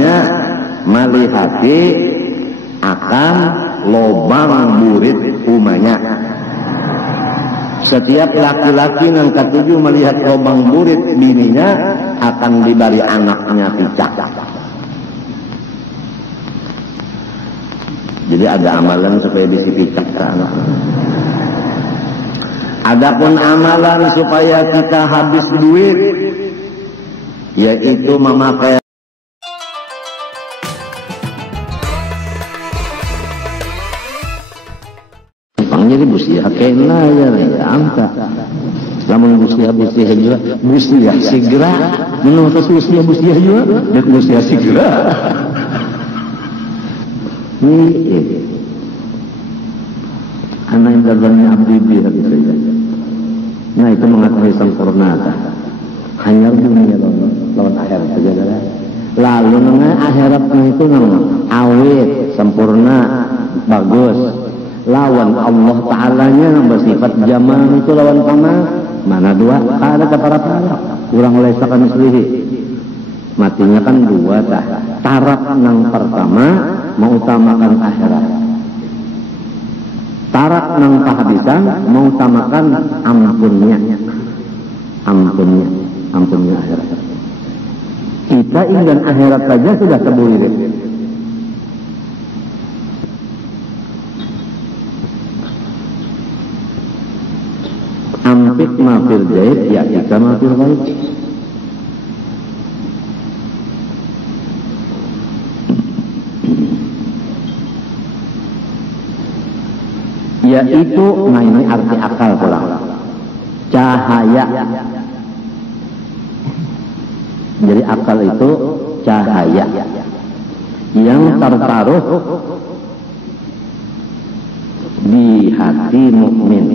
gambarannya malihati akan lobang burit umanya. Setiap laki-laki yang ketujuh melihat lobang burit bininya akan diberi anaknya picak. Jadi ada amalan supaya disi picak ke anak. Adapun amalan supaya kita habis duit, yaitu memakai jadi busia kena ya angka. Lamun busia juga busia segera, menurut busia juga, dek busia segera. Ini anak yang dalamnya abdi biar saja. Nah itu mengatakan sempurna. Hanya dunia lawan akhirat saja. Lalu mengenai akhiratnya itu awet, sempurna, bagus. Lawan Allah Ta'alanya yang bersifat jamal itu lawan kamal. Mana dua? Ada para-para kurang lesakan mislihi. Matinya kan dua dah. Taraf yang pertama mengutamakan akhirat. Taraf yang kehabisan mengutamakan ampunnya akhirat. Kita ingin akhirat saja sudah terbulirit. Ampik mafir jahit, ya kita mafir baik. Yaitu, nah ini arti akal pulang. Cahaya. Jadi akal itu cahaya yang tertaruh di hati mukmin.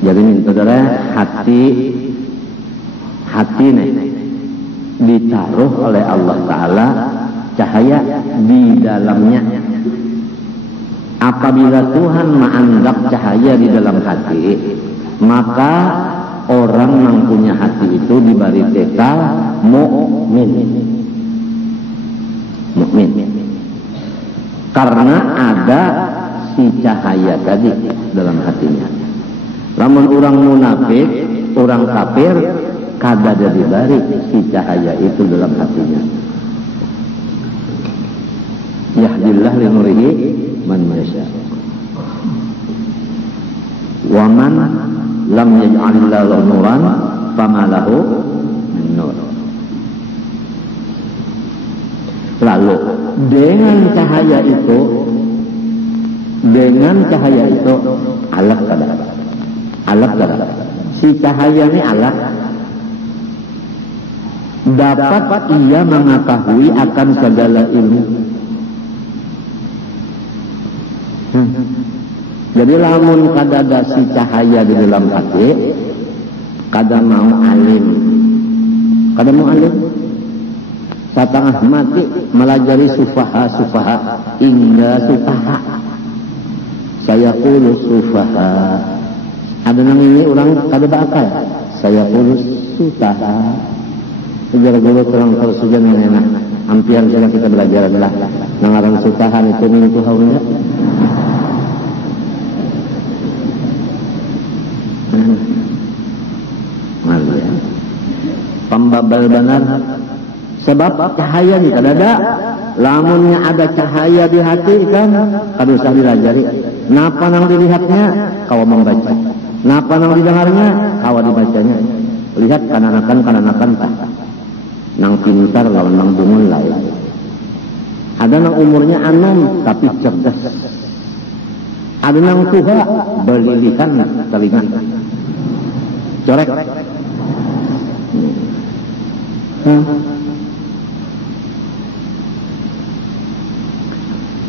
Jadi ini saudara, hati nih ditaruh oleh Allah Ta'ala cahaya di dalamnya. Apabila Tuhan menganggap cahaya di dalam hati, maka orang yang punya hati itu diberi titel mukmin. Karena ada si cahaya tadi dalam hatinya. Namun orang munafik, orang kafir, kada ada diberi si cahaya itu dalam hatinya. Yahdillah li nurihi man yasha. Wa man lam yaj'alillahu lahu nuran fama lahu min nur. Lalu dengan cahaya itu alat kada. Si cahaya ini alat dapat ia mengetahui akan segala ilmu. Jadi lamun kada ada si cahaya di dalam hati, kada mau alim. Satengah mati melajari sufaha hingga sufaha. Saya kulus sufaha. Ada nang ini orang kada bakal. Saya kulus sufaha. Gara-gara terang tersujan yang enak. Ampian saja kita belajar adalah nangarang sufaha itu minggu haulnya. Pembabal benar. Sebab cahaya ni kada ada. Lamunnya ada cahaya di hati kan, kada usah dilajari. Napa nang dilihatnya? Kawa membaca. Napa nang didengarnya? Kawa dibacanya. Lihat kananakan tak. Nang pintar lawan nang bungun lain. Ada nang umurnya 6 tapi cerdas. Ada nang tua berlilihan telinga. Corek.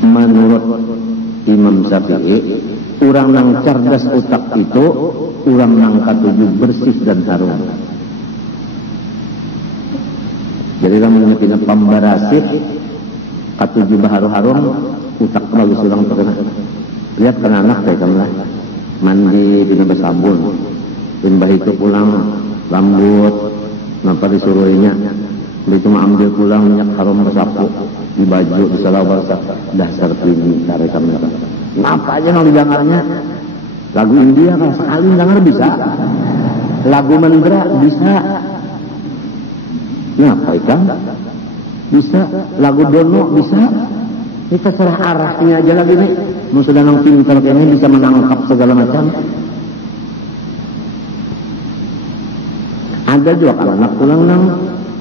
Menurut Imam Syafi'i, orang yang cerdas otak itu orang yang ketujuh bersih dan harum. Jadi namanya punya pembarasih ketujuh baharu-harum otak bagus orang terkena. Lihat kan anak kayak kamu mandi dengan bersabun, limbah itu pulang rambut, nampak disuruhnya Dia cuma ambil pulang minyak harum bersapu di baju, di selawar, dasar pilih cari kamera. Kenapa aja nang jangarnya? Lagu India kan sekali dengar bisa. Lagu Mandra bisa. Kenapa ikan? Bisa. Lagu Dono bisa. Kita serah arahnya aja lagi nih. Mau sudah nang pintar kayaknya bisa menangkap segala macam. Ada juga kalau anak pulang nang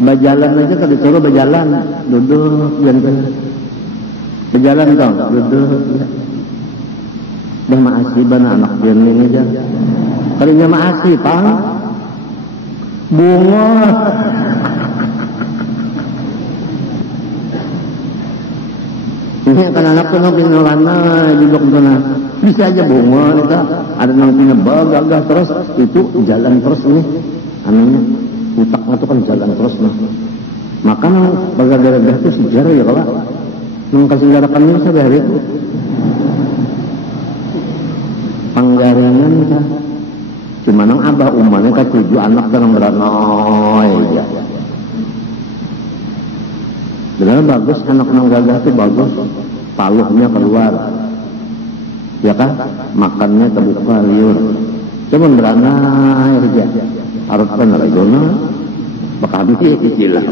berjalan aja kalau disuruh berjalan, duduk jangan berjalan dong, duduk. Dah maasih bana anak dia ini aja. Kalinya maasih pang bunga. Ini kan anak tuh nang pinolana duduk sana. Bisa aja bunga kita. Ada nang punya gagah terus itu jalan terus ini. Anunya utaknya itu kan jalan terus nah. Maka bagah-gagah itu sejarah ya kalau nang kasiharakan ini sehari itu panggarangan kah cuma nang abah umannya kan 7 anak dan beranoy ya. Benar bagus anak nang gagah itu bagus, paluhnya keluar ya kan, makannya terbuka liur, cuman beranai aja. Harapkan rajona bakal dicilah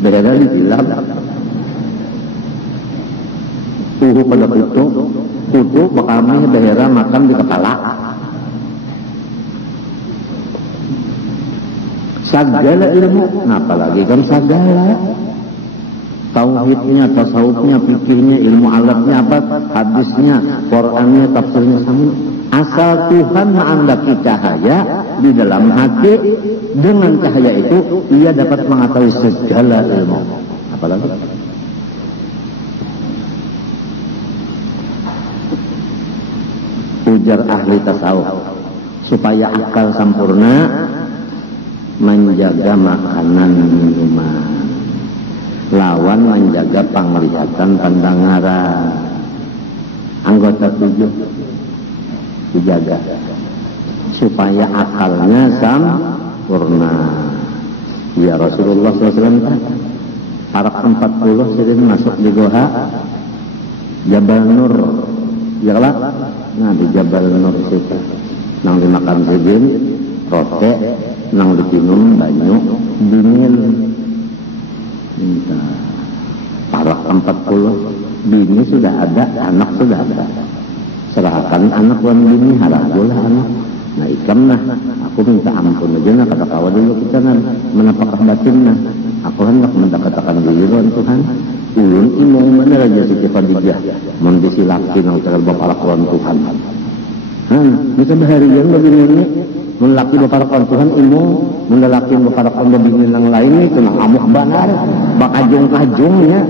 daerah dicilah tuhu pada kutu bakalnya daerah makan di kepala segala ilmu. Nah apalagi kan segala tauhidnya, tasawufnya, fikihnya, ilmu alatnya apa, hadisnya, Qurannya, tafsirnya sama. Asal Tuhan menghendaki cahaya di dalam hati, dengan cahaya itu ia dapat mengetahui segala ilmu. Apalagi ujar ahli tasawuf, supaya akal sempurna menjaga makanan minuman, lawan menjaga penglihatan pandangaran. Anggota 7 dijaga supaya akalnya sempurna. Ya Rasulullah SAW Arak 40 sering masuk di Goa Jabal Nur ya lah. Nah di Jabal Nur itu nang dimakan segin rote, nang diminum banyu dingin. Arak 40 bini sudah ada, anak sudah ada. Serahkan anak wan bini haragulah anak. Nah ikam nah, aku minta ampun aja nah kata kawan dulu kita nah menapakah batin nah. Aku hendak mendakatakan diri Tuhan. Ulun imong mana aja si Fadijah mendisilaki nang cara bapak lakuan Tuhan. Bisa baharian begini melaki bapak lakuan Tuhan imong mendalaki bapak lakuan begini yang lain itu nah amuk banar bakajung-kajungnya.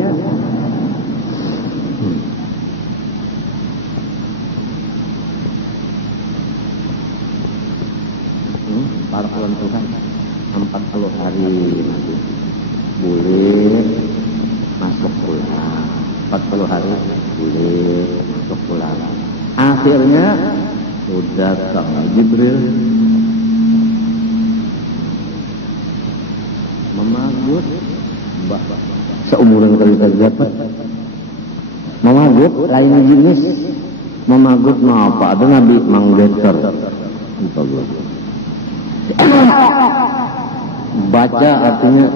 Para kawan Tuhan 40 hari nanti boleh masuk pulang, 40 hari boleh masuk pulang. Akhirnya sudah datang Jibril memagut seumuran kali dapat memagut lain jenis memagut apa ada Nabi manggeter baca artinya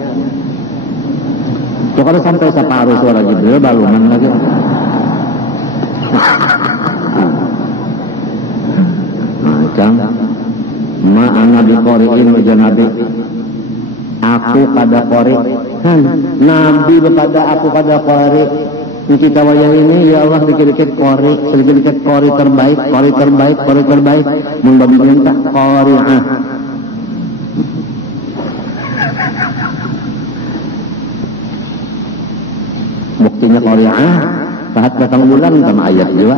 so kalau sampai separuh suara Jibril baluman lagi macam ma'ana biqori'in uja Nabi aku pada qori Nabi kepada aku pada qori di kita wayah ini ya Allah dikit-dikit qori sedikit-dikit qori terbaik membabi minta qori'ah. Buktinya qori'ah saat datang bulan sama ayat juga.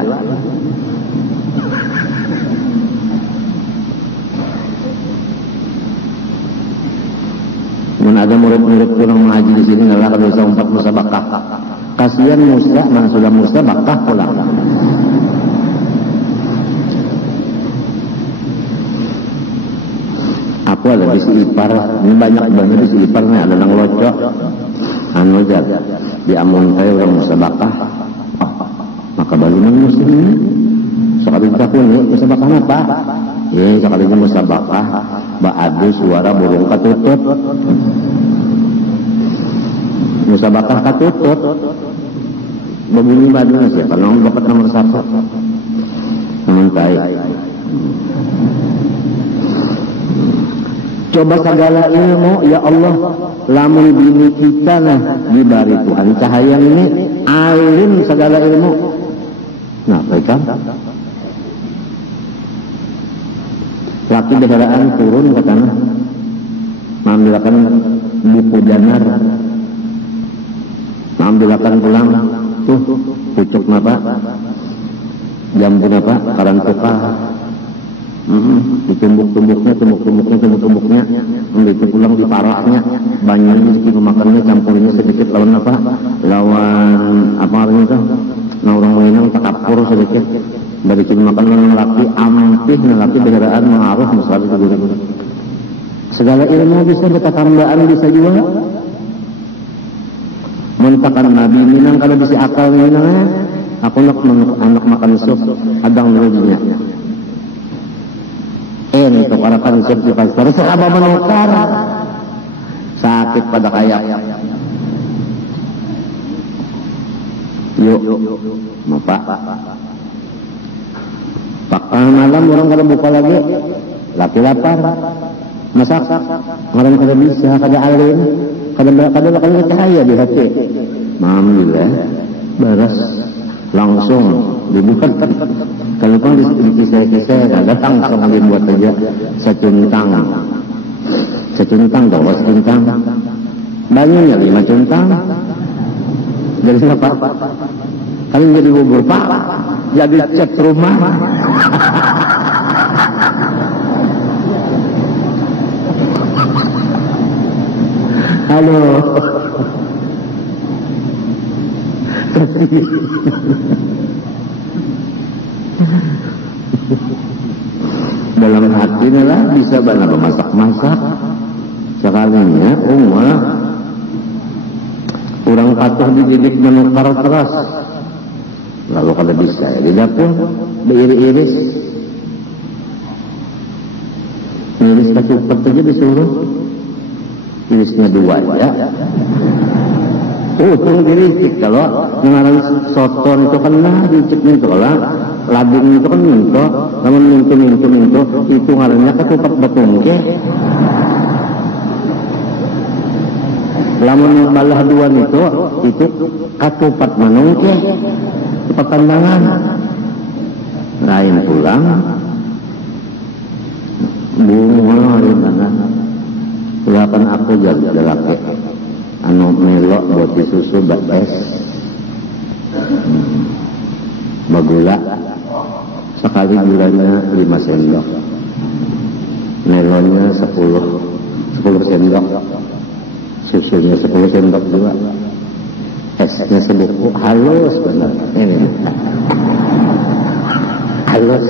Mun ada murid-murid kurang mengaji di sini adalah kalau bisa umpat musabakah. Kasihan Musa, mana sudah Musa bakah pulang. Aku ada di si ipar, ini banyak banget di si ipar nih, ada nang locok. Anu jar, di amun teh orang musabakah. Maka bagaimana muslim? Sekali kita punya musabakah apa? Ya, sekali kita musabakah, adu suara burung katutut. Musabakah katutut. Berbunyi badan siapa? Nong dapat nomor 1. Mentai. Coba segala ilmu, ya Allah, lamun bini kita nah dibari Tuhan cahaya ini, alim segala ilmu. Nah, mereka laki beharaan turun ke tanah, mengambilkan buku danar, mengambilkan pulang, tuh pucuk napa, jambu napa, karan tukah. Ditumbuk-tumbuknya, itu pulang di parahnya, banyaknya sedikit makannya, campurnya sedikit lawan apa? Lawan apa artinya itu? Nah orang menginang tak kapur sedikit dari sini makan lawan laki ampih, laki beharaan mengaruh masalah itu juga. Segala ilmu bisa bertakambaan bisa juga. Mentakan Nabi minang kalau bisa akal minangnya, aku anak makan sup, adang dulunya. Itu para konsep di pasar seraba menukar sakit pada kayak yuk bapak malam orang kada buka lagi laki lapar masak orang kada bisa kada alim kada cahaya di hati alhamdulillah beres langsung dibuat. Kalau kan di kisah-kisah datang sama dibuat aja secuntang bawa secuntang banyaknya 5 cuntang dari siapa? Kalian jadi bubur pak jadi cat rumah. Halo dalam hati lah bisa banyak masak-masak sekalinya kurang patuh dididik menukar terus lalu kalau bisa ya di dapur diiris-iris iris ketupat aja disuruh irisnya 2 ya untung dirisik kalau mengarang soton itu kan lah diceknya itu lah lading itu kan minto, namun minto itu ngarannya ketupat betungke. Lamun balah duan itu ketupat manungke, ketupat tandangan. Lain pulang, bunga di mana? Silakan aku jadi laki, anu melok buat susu bes, bagula. Sekali gulanya 5 sendok, melonnya 10 sendok, susunya 10 sendok juga, esnya sebuku halus benar ini halus.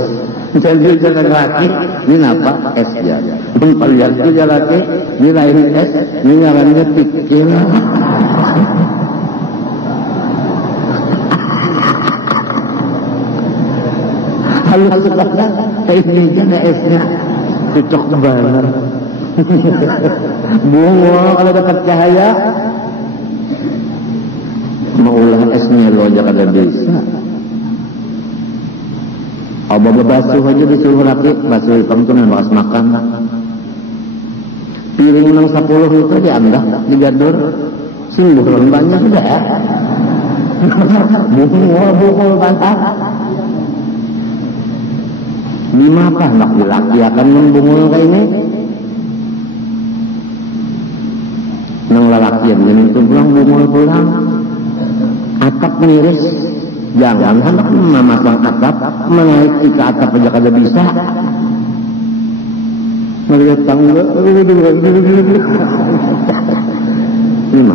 Jadi jangan laki ini apa es ya, lihat juga laki ini lain es, ini ngarannya pikir. Halus banget, ini aja esnya cocok banget. Bunga kalau dapat cahaya, mau ulah esnya lo aja kada bisa. Abah basuh aja disuruh laki, basuh pangtunan bekas makan. Piring nang 10 itu diandak, digadur, singguh banyak dah. Bunga banget. 5 apa laki-laki akan membungul kayak ini nang lalakian itu pulang bungul atap miris jangan hendak memasang atap menaik ke atap aja kada bisa melihat tangga 5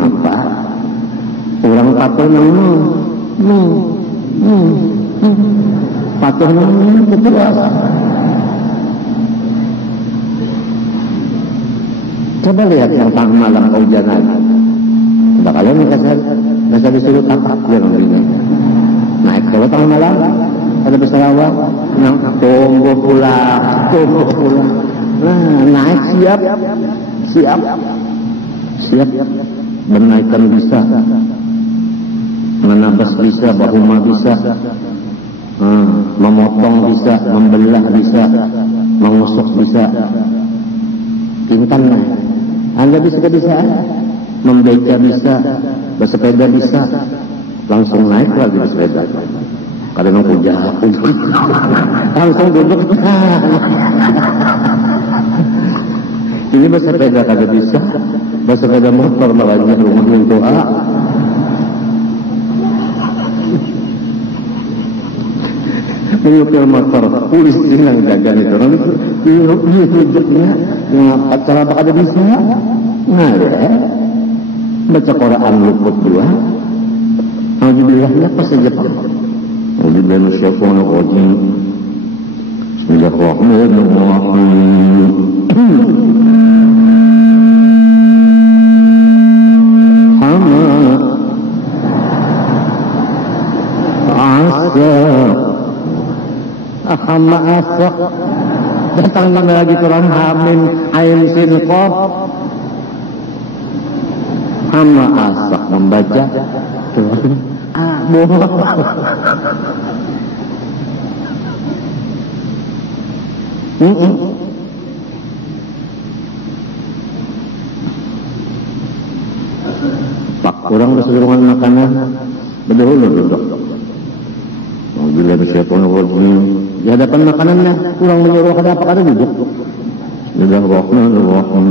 apa orang patuh nang patuh nang terus Coba lihat yang tengah malam kehujanan. Coba kalian nggak disuruh tapak dia nantinya. Naik coba tengah malam, ada pesawat, tunggu pulang. Nah, naik siap, menaikkan bisa, menambah bisa, bahuma bisa, memotong bisa, membelah bisa, mengusuk bisa, intan. Anda bisa, membeca bisa, bersepeda bisa, langsung naik lagi bersepeda. Karena puja, langsung duduk. Ini bersepeda kagak bisa, bersepeda motor makanya rumah untuk menyupir motor, polisi yang jaga itu orang hidupnya ngapa cara ada bisa? Nah ya, baca Quran luput dua. Alhamdulillahnya pas saja Pak. Alhamdulillah syaitanir rajim. Bismillahirrahmanirrahim. Hama asok datang lagi turun hamim ain sin qaf. Hama asok membaca Pak kurang keseluruhan makanan berdahulu duduk. Alhamdulillah syaitanir rajim. Di hadapan makanannya kurang menyuruh ada duduk. Bismillahirrahmanirrahim.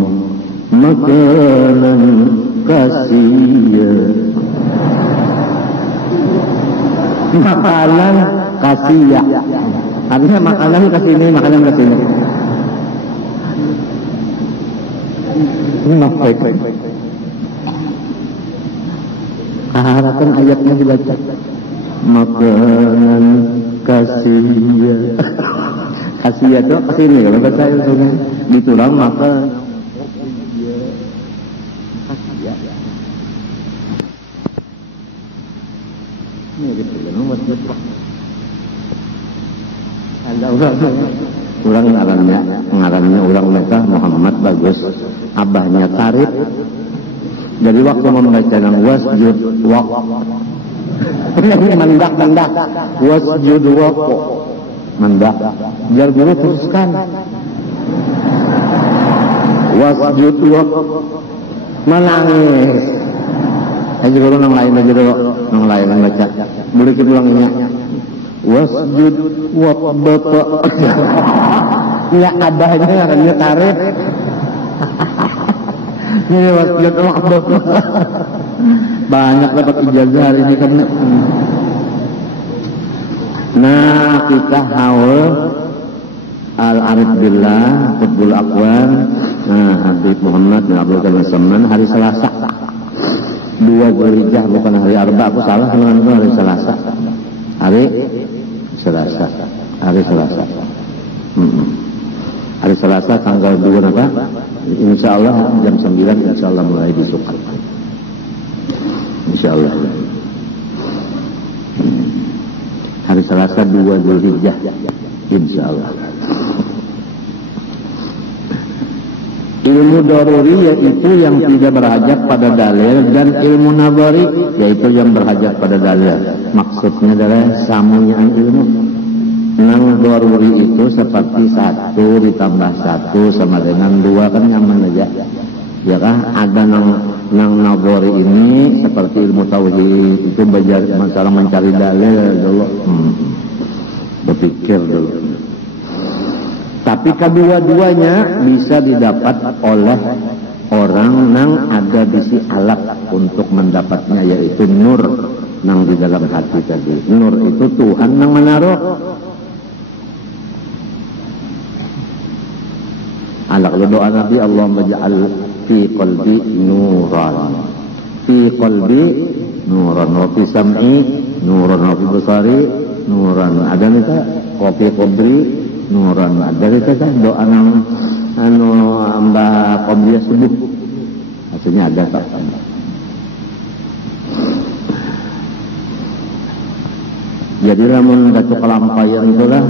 Makanan kasih. Makanan kasih. Artinya makanan kesini, makanan kesini. Ini baik. Harapan ayatnya dibaca. Makanan kasih itu kesini kalau bahasa Indonesia ditulang maka ini gitu nomor ada orang ngarannya orang mereka Muhammad bagus abahnya Tarif. Jadi waktu membaca yang wasjud mendak wasjud waqo mendak biar guru teruskan wasjud waqo menangis aja guru nang lain baca boleh kita ulangnya wasjud waqo bapak ya adanya karena Tarif ini wasjud waqo bapak banyak dapat ijazah hari ini kan. Nah kita haul al-arif billah Qutbul Aqwan Habib Muhammad bin Abdul Qadir Saman hari Selasa 2 Dzulhijjah bukan hari Arba, aku salah dengan hari Selasa hari Selasa tanggal 2 apa? Insyaallah jam 9 insyaallah mulai disukat. Insyaallah hari Selasa 2 Dzulhijjah insyaallah. Ilmu daruri yaitu yang tidak berhajat pada dalil, dan ilmu nadhari yaitu yang berhajat pada dalil. Maksudnya adalah samunya ilmu. Nang daruri itu seperti 1 ditambah 1 sama dengan 2 kan nyaman aja. Ya kan ada nang nadhari ini seperti ilmu tauhid itu belajar masalah mencari dalil dulu. Berpikir dulu. Tapi kedua-duanya bisa didapat oleh orang nang ada bisi alat untuk mendapatnya, yaitu nur nang di dalam hati tadi. Nur itu Tuhan nang menaruh. Anak doa Nabi Allahumma ja'al fi qalbi nuran, fi qalbi nuran, wa fi sam'i nuran, wa fi basari nuran. Ada nih kopi kubri nuran. Dari itu kan doa nang Mbak Komdia subuh hasilnya ada Pak. Jadi lamun datu kelampayan itulah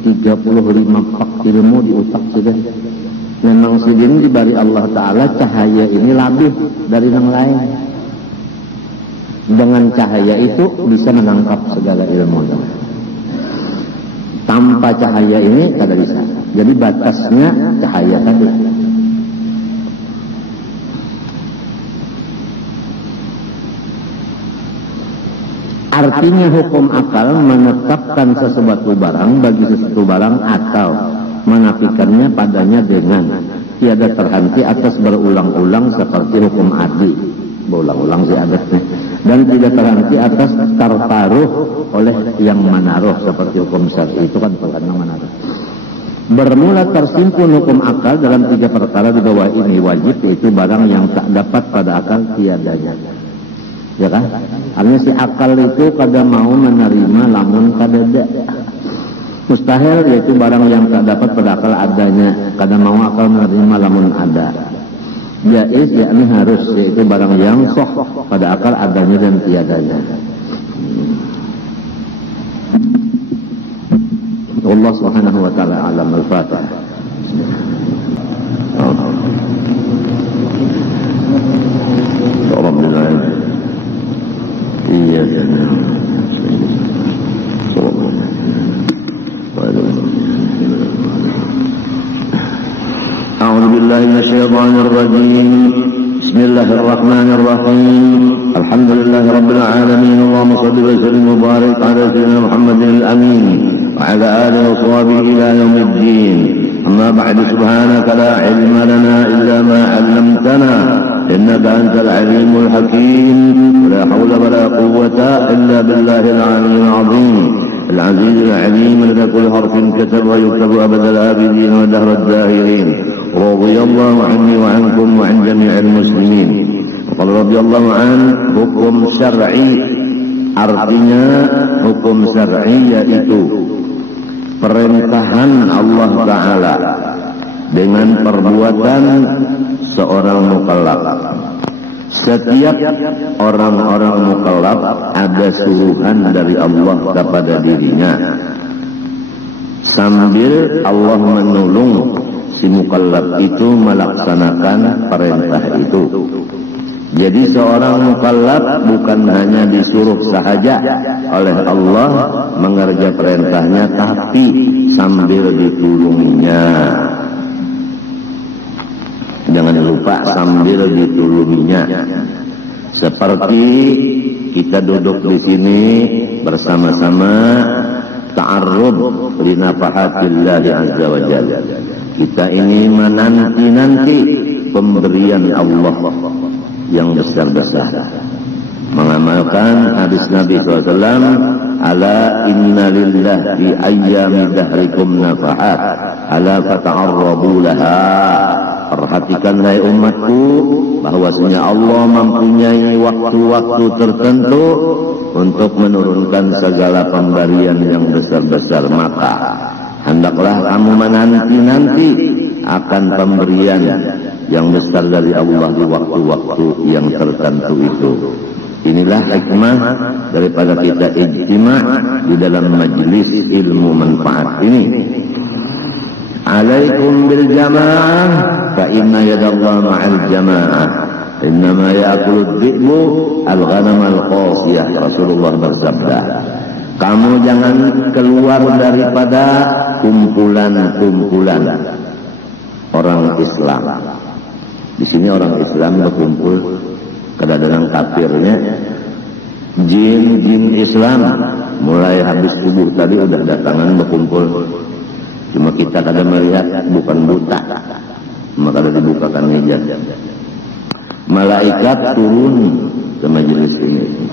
35 pak ilmu di otak sudah. Memang sidin diberi Allah Ta'ala cahaya ini lebih dari yang lain. Dengan cahaya itu bisa menangkap segala ilmu. Tanpa cahaya ini tidak bisa. Jadi batasnya cahaya tadi. Artinya hukum akal menetapkan sesuatu barang bagi sesuatu barang atau menafikannya padanya dengan tiada terhenti atas berulang-ulang seperti hukum adi. Berulang-ulang si adatnya. Dan tidak terhenti atas tertaruh oleh yang menaruh seperti hukum syar'i itu kan bukan yang menaruh. Bermula tersimpul hukum akal dalam 3 perkara di bawah ini wajib, yaitu barang yang tak dapat pada akal tiadanya. Ya kan? Artinya si akal itu kada mau menerima lamun kadada. Mustahil yaitu barang yang tak dapat pada akal adanya, kada mau akal menerima lamun ada. Jaiz yakni harus, yaitu barang yang sah pada akal adanya dan tiadanya. Allah Subhanahu wa taala alam. Al-Fatihah. Alhamdulillah. Iya. أعوذ بالله من الشيطان الرجيم. بسم الله الرحمن الرحيم. الحمد لله رب العالمين. اللهم صل وسلم وبارك على سيدنا محمد الأمين وعلى آله وصحبه إلى يوم الدين. أما بعد، سبحانك لا علم لنا إلا ما علمتنا إنك أنت العليم الحكيم. ولا حول ولا قوة إلا بالله العلي العظيم العزيز العليم الذي كل حرف كتب ويكتب أبد الآبدين ودهر الداهرين. رضي الله عني وعنكم وعن جميع المسلمين. وقال رضي الله عنه hukum syar'i, artinya hukum syar'i yaitu perintahan Allah Ta'ala dengan perbuatan seorang mukallaf. Setiap orang-orang mukallaf ada suruhan dari Allah kepada dirinya, sambil Allah menolong si mukallaf itu melaksanakan perintah itu. Jadi seorang mukallaf bukan hanya disuruh sahaja oleh Allah mengerja perintahnya, tapi sambil ditulunginya. Jangan lupa sambil ditulunginya. Seperti kita duduk di sini bersama-sama ta'arrud li nafahatillahi azza wa jalla. Kita ini menanti-nanti pemberian Allah yang besar-besar, mengamalkan hadis Nabi SAW, ala inna lillah fi ayyami dahrikum nafahat ala fata'arrabu laha. Perhatikan hai umatku, bahwasanya Allah mempunyai waktu-waktu tertentu untuk menurunkan segala pemberian yang besar-besar, maka hendaklah kamu menanti-nanti akan pemberian yang besar dari Allah di waktu-waktu yang tertentu itu. Inilah hikmah daripada kita ijtima' di dalam majlis ilmu manfaat ini. Alaikum bil jamaah fa inna yadallah ma'al jamaah. Innama ya'kulud dhi'bu al-ghanam al-qasiyah. Rasulullah bersabda, kamu jangan keluar daripada kumpulan-kumpulan orang Islam. Di sini orang Islam berkumpul, kadang-kadang kafirnya, jin Islam mulai habis subuh tadi udah datangan berkumpul. Cuma kita kadang melihat bukan buta, maka ada dibukakan hijab. Malaikat turun ke majelis ini.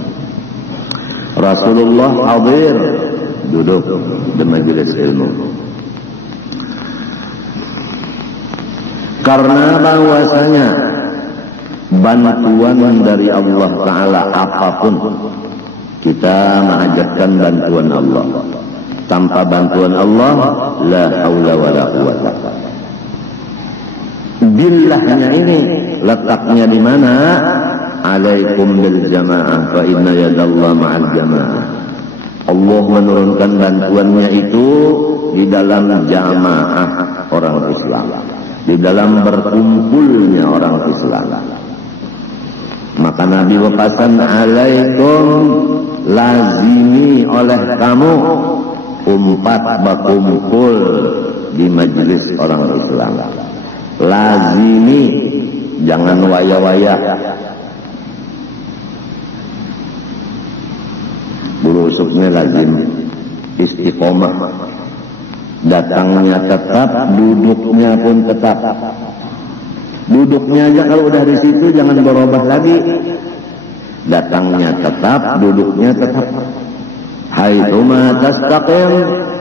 Rasulullah hadir duduk di majelis ilmu. Karena bahwasanya bantuan dari Allah Ta'ala apapun, kita mengajarkan bantuan Allah. Tanpa bantuan Allah, la haula wa la quwata. Billahnya ini letaknya di mana? Alaikum bil jamaah fa inna yadallah ma'al jamaah. Allah menurunkan bantuannya itu di dalam jamaah orang Islam, di dalam berkumpulnya orang Islam. Maka Nabi wapasan, alaikum, lazimi oleh kamu umpat berkumpul di majelis orang Islam. Lazimi, jangan waya-waya. Berusuknya lazim, istiqomah. Datangnya tetap, duduknya pun tetap. Duduknya aja kalau udah di situ jangan berubah lagi. Datangnya tetap, duduknya tetap. Haitsuma tastaqim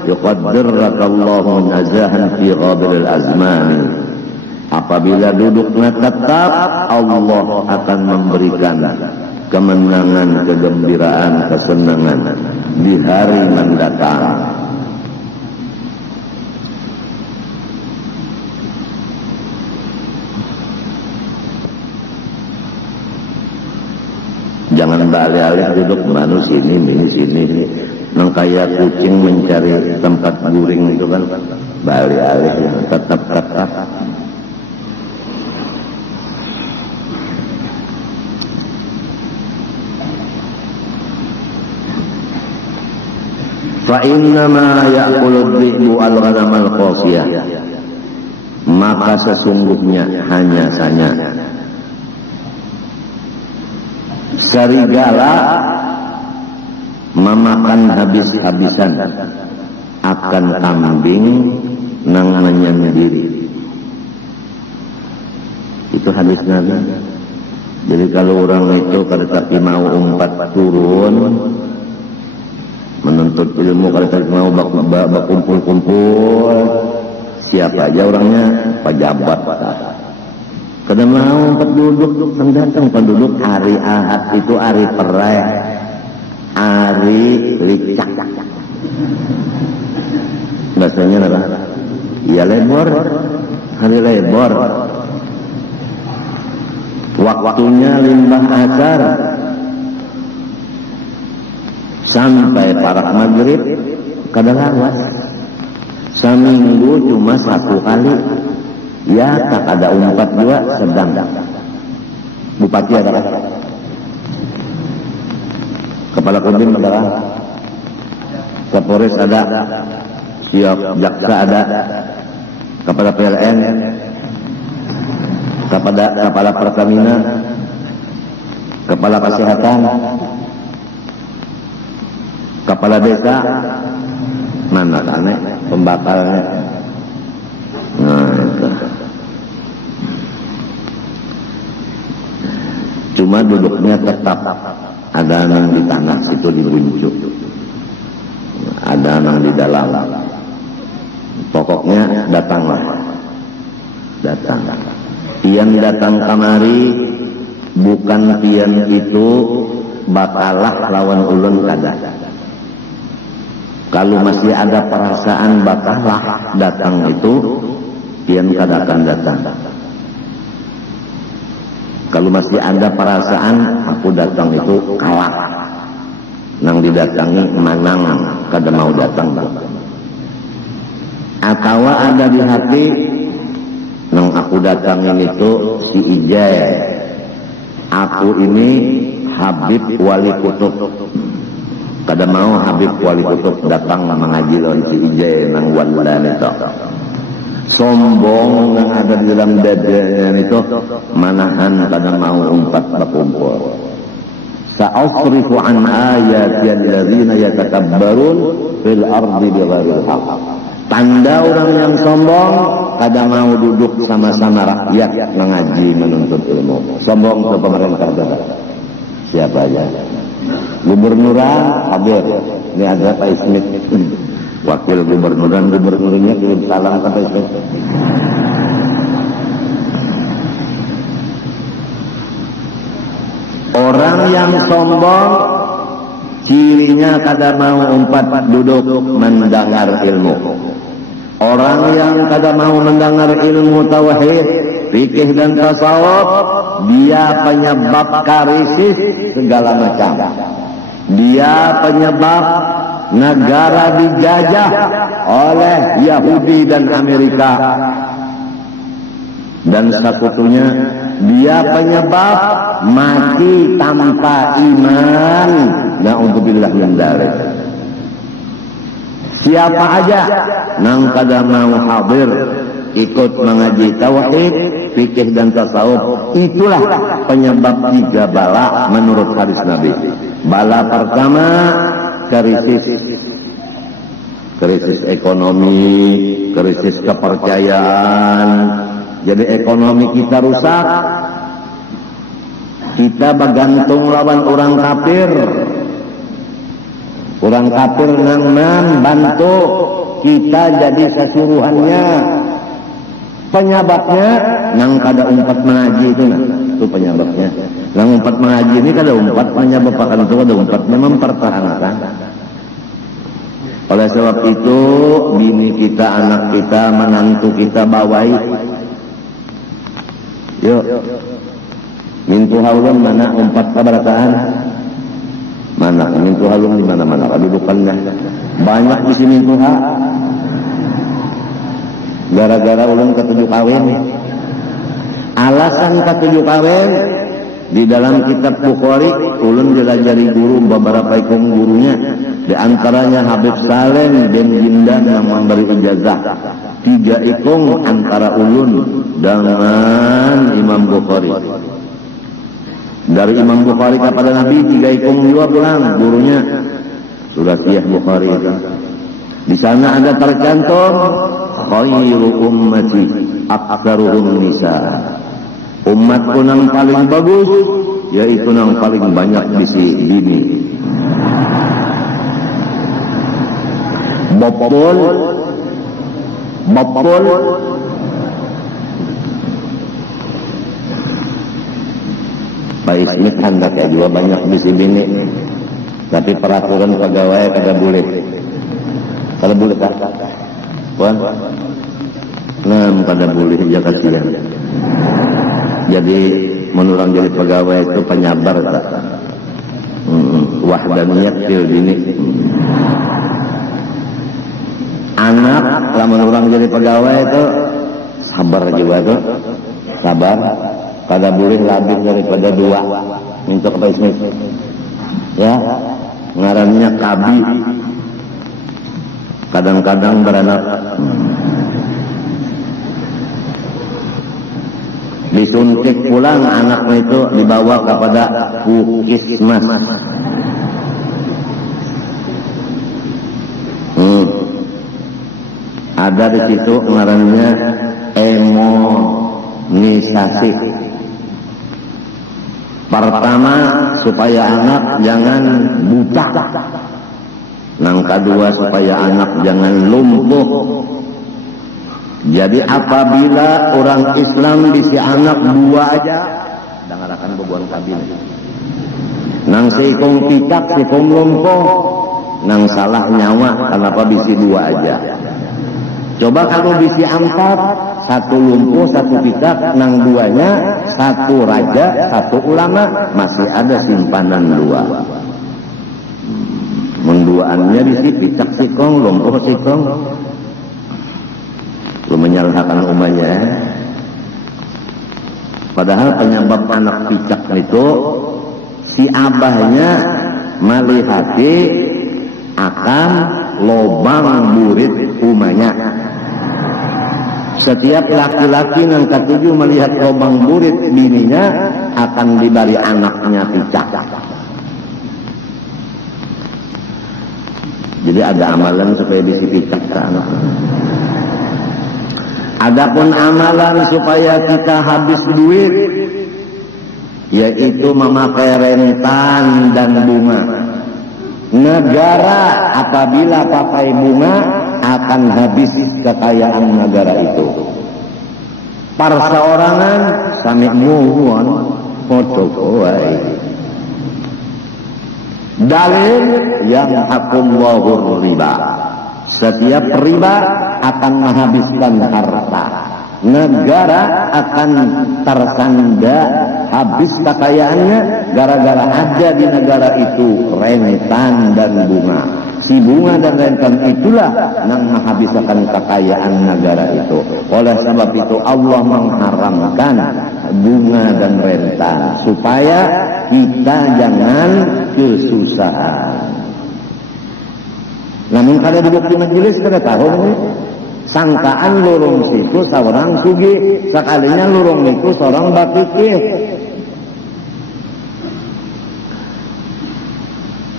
yuqaddirrakallahu nazahan fi ghabril azmani. Apabila duduknya tetap, Allah akan memberikan kemenangan, kegembiraan, kesenangan di hari mendatang. Jangan balik-alih duduk manu sini, sini. Nang kayak kucing mencari tempat guring itu kan, balik-alih tetap. Fa'innama ya'kulud dhi'bu al-ghanam al-qasiyah. Maka sesungguhnya hanya saja serigala memakan habis-habisan akan kambing nang menyendiri. Itu hadis Nabi. Jadi kalau orang itu tapi mau umpat turun menuntut ilmu, kalau mau berkumpul-kumpul, siapa aja orangnya, pejabat. Kada mau penduduk datang penduduk hari Ahad itu hari perai, hari licak. Bahasanya apa? Ya lebor, hari lebor. Waktunya limbah asar sampai parak maghrib kada lawas. Seminggu cuma 1 kali. Ya tak ada umpat juga sedang. Bupati ada kan? Kepala Kodim ada, Kapolres ada, Siap Jaksa ada, Kepala PLN, Kepala Pertamina, Kepala Kesehatan, Kepala Desa, mana aneh pembatalnya. Nah itu. Cuma duduknya tetap, ada yang di tanah situ dibunjuk, ada yang di dalam. Pokoknya datanglah, datang. Pian datang kamari, bukan pian itu bakalah lawan ulun kada. Kalau masih ada perasaan bakalah datang itu, pian kada akan datang. Kalau masih ada perasaan aku datang itu kalah, nang didatangi manang kada mau datang. Atau ada di hati nang aku datangin itu si Ijay, aku ini Habib Wali Kutub, kada mau Habib Wali Kutub datang mengaji lawan si Ijay nang walan itu. Sombong yang ada di dalam dadanya itu, manahan kada mau umpat berkumpul. Sa'asrifu an ayati alladzina yatakabbarun fil ardi bighairil haqq. Tanda orang yang sombong kada mau duduk sama-sama rakyat mengaji menuntut ilmu. Sombong ke pemerintah kada. Siapa aja? Gubernuran hadir. Ini ada Pak Ismit. Wakil gubernuran, gubernurnya kirim salam sampai itu. Orang yang sombong cirinya kada mau umpat duduk mendengar ilmu. Orang yang kada mau mendengar ilmu tauhid fikih dan tasawuf, dia penyebab krisis segala macam. Dia penyebab negara dijajah oleh Yahudi dan Amerika. Dan sekutunya, dia penyebab mati tanpa iman. Na'udzubillah min dzalik. Siapa aja nang kada mau hadir ikut mengaji tauhid, fikih dan tasawuf, itulah penyebab 3 bala menurut hadis Nabi. Bala pertama krisis ekonomi, krisis kepercayaan. Jadi ekonomi kita rusak, kita bergantung lawan orang kafir. Orang kafir nang bantu kita jadi sesuruhannya. Penyebabnya nang kada umpat mengaji itu, itu penyebabnya. Nang umpat mengaji ini kada umpat penyebab akan itu, kada umpatnya mempertahankan. Oleh sebab itu, bini kita, anak kita, menantu kita bawai. Yuk, mintu haulun mana umpat kabarataan? Mana mintu halung di mana-mana, kedudukannya banyak di sini tuha. Gara-gara ulun ketujuh kawin. Alasan ketujuh kawin di dalam kitab Bukhari, ulun dilajari guru beberapa ikung gurunya, di antaranya Habib Saleh bin Jindan yang memberi ijazah. 3 ikung antara ulun dengan Imam Bukhari. Dari Imam Bukhari kepada Nabi 3 ikung juga pulang gurunya sudah Sahih Bukhari itu. Di sana ada tercantum khairu ummati aktsaruhum nisa. Umatku yang paling bagus yaitu yang paling banyak bisi bini. Bopol Pak Ismit hendak ya juga banyak bisi bini, tapi peraturan pegawai kada boleh. Kada boleh tak? Puan? Nah, kada boleh ya kasihan. Jadi menurang jadi pegawai itu penyabar tak? Wahdaniyat fil bini. Anak lah menurang jadi pegawai itu sabar juga itu, sabar. Kada boleh lebih daripada 2. Minta ke Pak Ismit. Ya, ngarannya kabi. Kadang-kadang beranak. Disuntik pulang anaknya itu dibawa kepada Puskesmas. Ada di situ ngarannya imunisasi. Pertama, supaya anak jangan buta. Yang kedua, supaya anak jangan lumpuh. Jadi apabila orang Islam bisi anak 2 aja, dangarakan bebuan kabin. Nang sikong picak, sikong lumpuh, nang salah nyawa, kenapa bisi 2 aja? Coba kalau bisi 4, 1 lumpuh, 1 picak, nang 2-nya 1 raja, 1 ulama, masih ada simpanan 2. Menduaannya di sini picak sikong, lumpuh sikong. Lu menyalahkan umatnya. Padahal penyebab anak picak itu si abahnya melihati akan lobang burit umatnya. Setiap laki-laki yang ketujuh melihat lobang burit bininya akan diberi anaknya picak. Jadi ada amalan supaya bisi picak ke anak. Adapun amalan supaya kita habis duit, yaitu memakai rentan dan bunga. Negara apabila pakai bunga akan habis kekayaan negara itu. Perseorangan sami muhun foto kowai. Dalil yang hakumullahu riba. Setiap riba akan menghabiskan harta. negara akan tersanda habis kekayaannya gara-gara ada di negara itu rentan dan bunga. Si bunga dan rentan itulah yang menghabiskan kekayaan negara itu. Oleh sebab itu Allah mengharamkan bunga dan rentan supaya kita jangan kesusahan. Namun kada duduk di majelis kada tahu ini sangkaan lurung situ seorang sugi, sekalinya lurung itu seorang bakikih.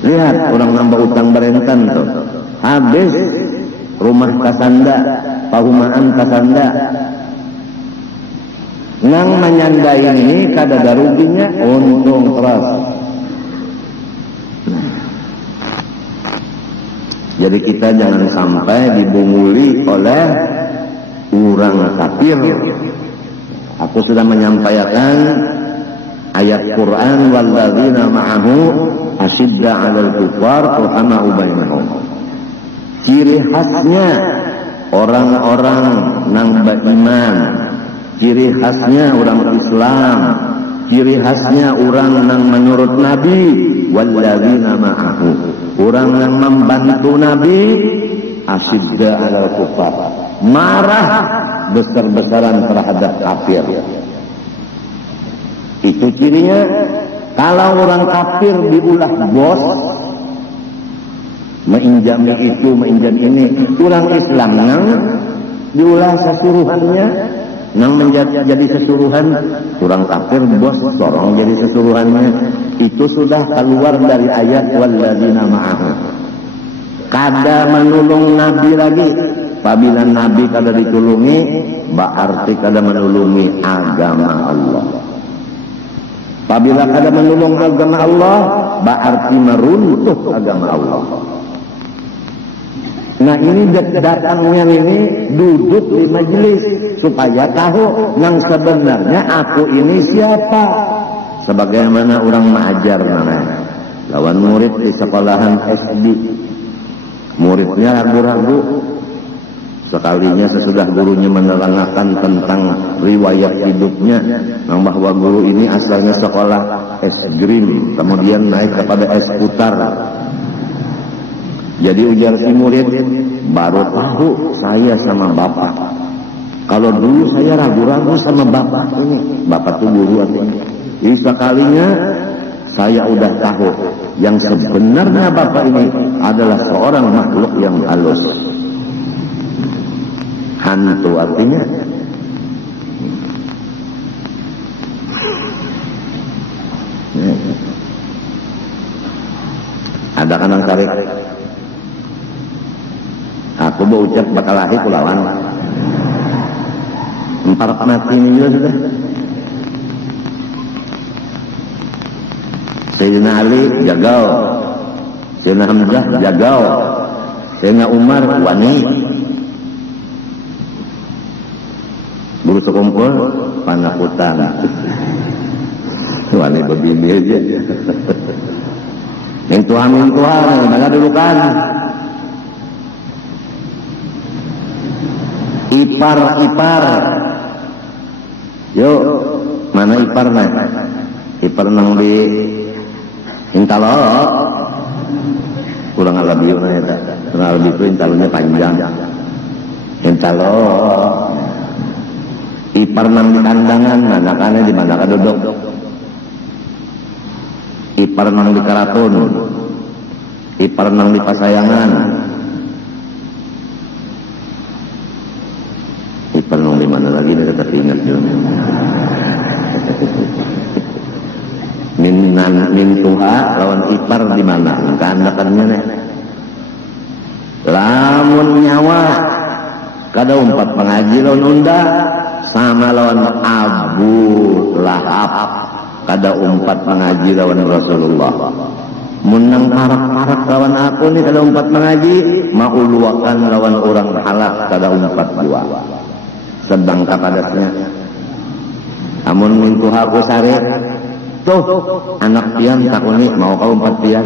Lihat orang nambah utang berentan tuh, habis rumah kasanda, pahumaan kasanda. Nang menyandai ini kada ada ruginya, untung terus. Jadi kita jangan sampai dibunguli oleh orang kafir. Aku sudah menyampaikan ayat Quran walladzina ma'ahu asyidda 'alal kuffar ruhama'u bainahum. Ciri khasnya orang-orang nang beriman, ciri khasnya orang Islam, ciri khasnya orang nang menurut Nabi walladzina ma'ahu. Orang yang membantu Nabi asyidda 'alal kuffar, marah besar-besaran terhadap kafir. Itu cirinya. Kalau orang kafir diulah bos, menginjami itu, menginjam ini, orang Islam nang diulah sesuruhannya, nang menjadi sesuruhan, orang kafir bos, sorong jadi sesuruhannya. Itu sudah keluar dari ayat walladzina ma'ahu. Kada menolong Nabi lagi. Apabila Nabi kada ditulungi, berarti kada menulungi agama Allah. Apabila kada menolong agama Allah, berarti meruntuh agama Allah. Nah ini datangnya ini duduk di majelis supaya tahu yang sebenarnya aku ini siapa. Sebagaimana orang mengajar namanya lawan murid di sekolahan SD, muridnya ragu-ragu. Sekalinya sesudah gurunya menerangkan tentang riwayat hidupnya, bahwa guru ini asalnya sekolah es krim, kemudian naik kepada es putar. Jadi ujar si murid, baru tahu saya sama bapak. Kalau dulu saya ragu-ragu sama bapak ini, bapak itu guru artinya. Jadi sekalinya saya udah tahu yang sebenarnya bapak ini adalah seorang makhluk yang halus. Hantu artinya. Ada kan yang tarik? Aku mau ucap bakal lahir kulawan. Empat mati ini juga sudah. Sayyidina Ali jagal, Sayyidina Hamzah jagal, Sayyidina Umar wani. Guru sekumpul panakutan. Wani begini aja. Yang Tuhan, mana dulu kan? Ipar. Yuk, mana iparnya? Ipar nang di Intalo, kurang lebih itu, kurang lebih itu intalonya panjang. Intalo, ipar nang di kandangan, manakannya di mana duduk. Ipar nang di karatun, ipar nang di pasayangan, ipar nang di mana lagi nih kita ingat juga. Min tuha lawan ipar di mana? Kandakannya nih. Lamun nyawa kada umpat pengaji lawan unda sama lawan Abu Lahab kada umpat pengaji lawan Rasulullah. Menang parak-parak lawan aku nih kada umpat mengaji, mauluakan lawan orang halak kada umpat dua. Sedang kapadatnya. Amun min tuha aku sare tuh anak pian takuni mau kau umpat pian.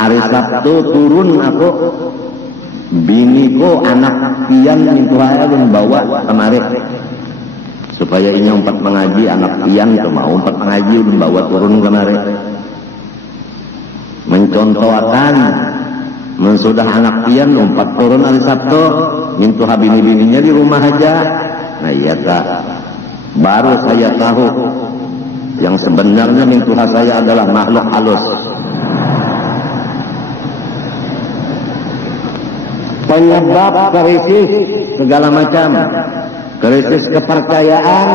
hari Sabtu turun aku biniku anak pian itu hayalun bawa kemari supaya ini umpat mengaji anak pian itu mau umpat mengaji udah bawa turun kemari mencontohkan mensudah anak pian umpat turun hari Sabtu mintu bini-bininya di rumah aja. Nah iya kak, baru saya tahu yang sebenarnya mintuha saya adalah makhluk halus. Penyebab krisis segala macam, krisis kepercayaan,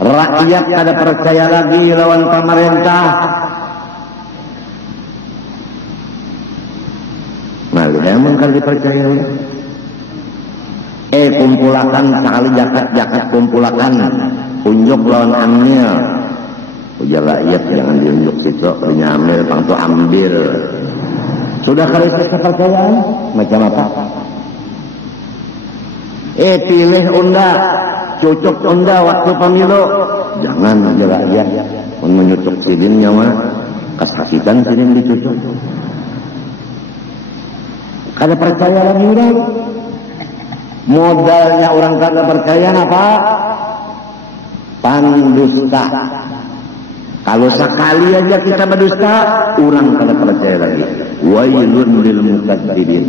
rakyat kada percaya lagi lawan pemerintah. Nah, emang kan dipercaya kumpulakan sekali jakat kumpulakan unjuk lawan amil ujar rakyat jangan diunjuk situ punya amil pangtu ambil sudah krisis kepercayaan macam apa pilih unda cucuk unda waktu pemilu jangan ujar rakyat menyucuk silin nyawa kesakitan silin dicucuk kada percaya lagi orang modalnya orang kada percaya apa pandusta. Kalau sekali aja kita berdusta, orang kada percaya lagi. Wailun lil mukadzibin.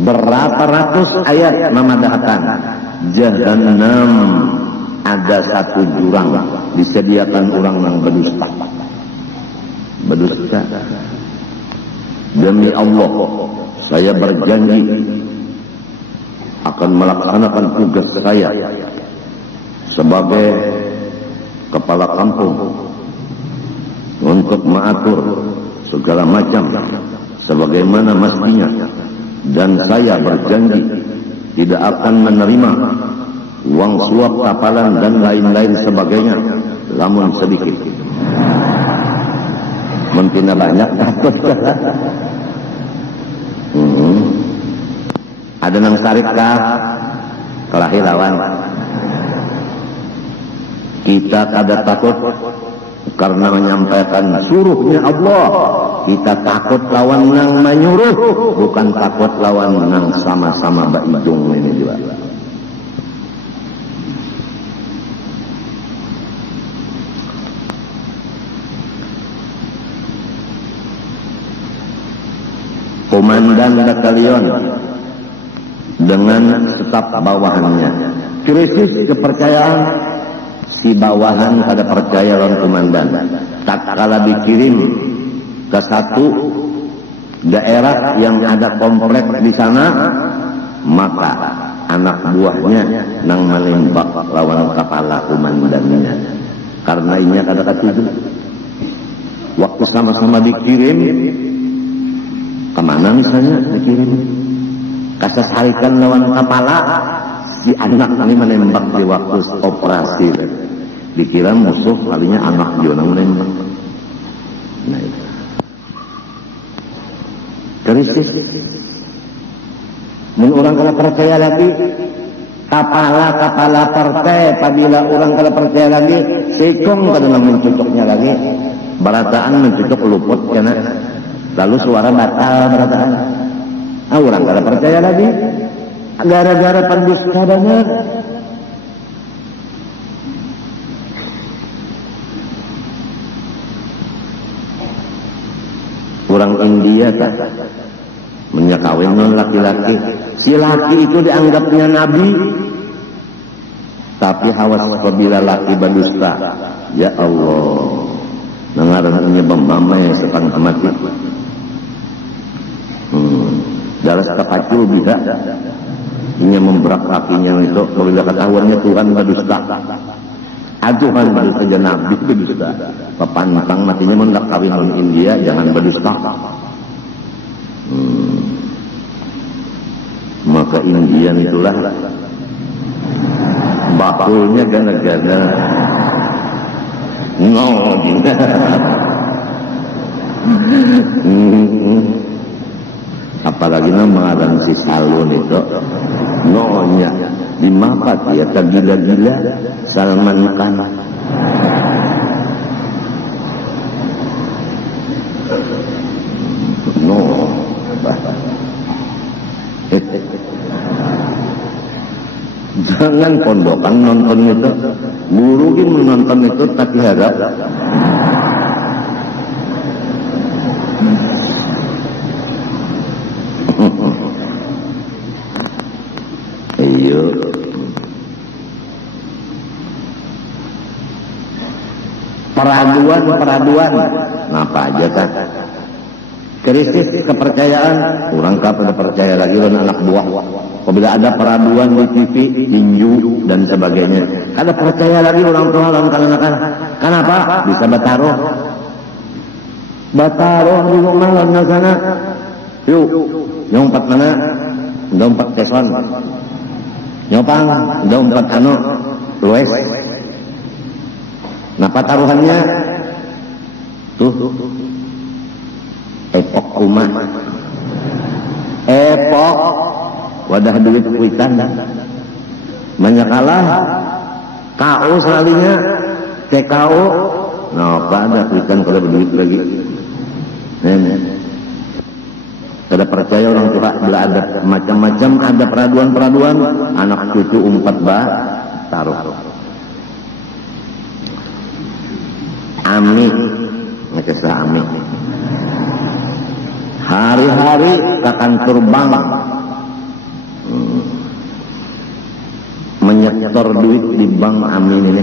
Berapa ratus ayat memadahkan Jahannam ada satu jurang disediakan orang yang berdusta. Berdusta. Demi Allah, saya berjanji akan melaksanakan tugas saya sebagai kepala kampung untuk mengatur segala macam sebagaimana mestinya dan saya berjanji tidak akan menerima uang suap kapalan dan lain-lain sebagainya lamun sedikit mentina banyak ada nang tarik kah kelahi lawan kita kada takut karena menyampaikan suruhnya Allah kita takut lawan nang menyuruh bukan takut lawan nang sama-sama baidung ini juga komandan batalion dengan staf bawahannya krisis kepercayaan si bawahan pada percaya lawan komandan tak kala dikirim ke satu daerah yang ada komplek di sana maka anak buahnya nang menembak lawan kepala komandannya karena ini kada katuju waktu sama-sama dikirim kemana misalnya dikirim kasasarikan lawan kepala si anak ini menembak di waktu operasi dikira musuh kalinya anak dia menembak nah itu krisis mun orang kalau percaya lagi kepala partai apabila orang kalau percaya lagi sikong kada mencucuknya lagi barataan mencucuk luput karena lalu suara batal barataan orang kada percaya lagi gara-gara pendusta banyak orang India kan menyakawin non laki-laki si laki itu dianggapnya nabi tapi hawas apabila laki berdusta ya Allah nangarannya bambamai sepan mati dalam terpacul bisa ini memberak kakinya itu apabila ketahuannya Tuhan berdusta Tuhan baru saja nabi berdusta pepantang matinya mendak kawin orang India jangan berdusta maka Indian itulah bakulnya gana-gana apalagi nama si Salun itu nonya di mapa ya tergila-gila Salman Khan No. Jangan pondokan nonton itu. Guru ini menonton itu tapi harap. Iya. Peraduan. Napa aja kan? Krisis kepercayaan, orang kapan percaya lagi dan anak buah. Apabila ada peraduan di TV, tinju dan sebagainya, ada percaya lagi orang tua dan kanak-kanak. Kenapa? Bisa bataroh di rumah dan sana. Yuk, nyompat mana? Nyompat keson. Nyopang, nyompat anu, lues. Napa taruhannya? Tuh. Epok kumah. Epok wadah duit kuitan. Banyak kalah. KO sekalinya. TKO. Nah, apa ada kuitan kalau berduit lagi. Nenek. Tidak percaya orang tua ada macam-macam, ada peraduan-peraduan. Anak cucu umpat taruh. Ami. Ngecesah ami. Hari-hari ke kantor bank menyetor duit di bank amin ini.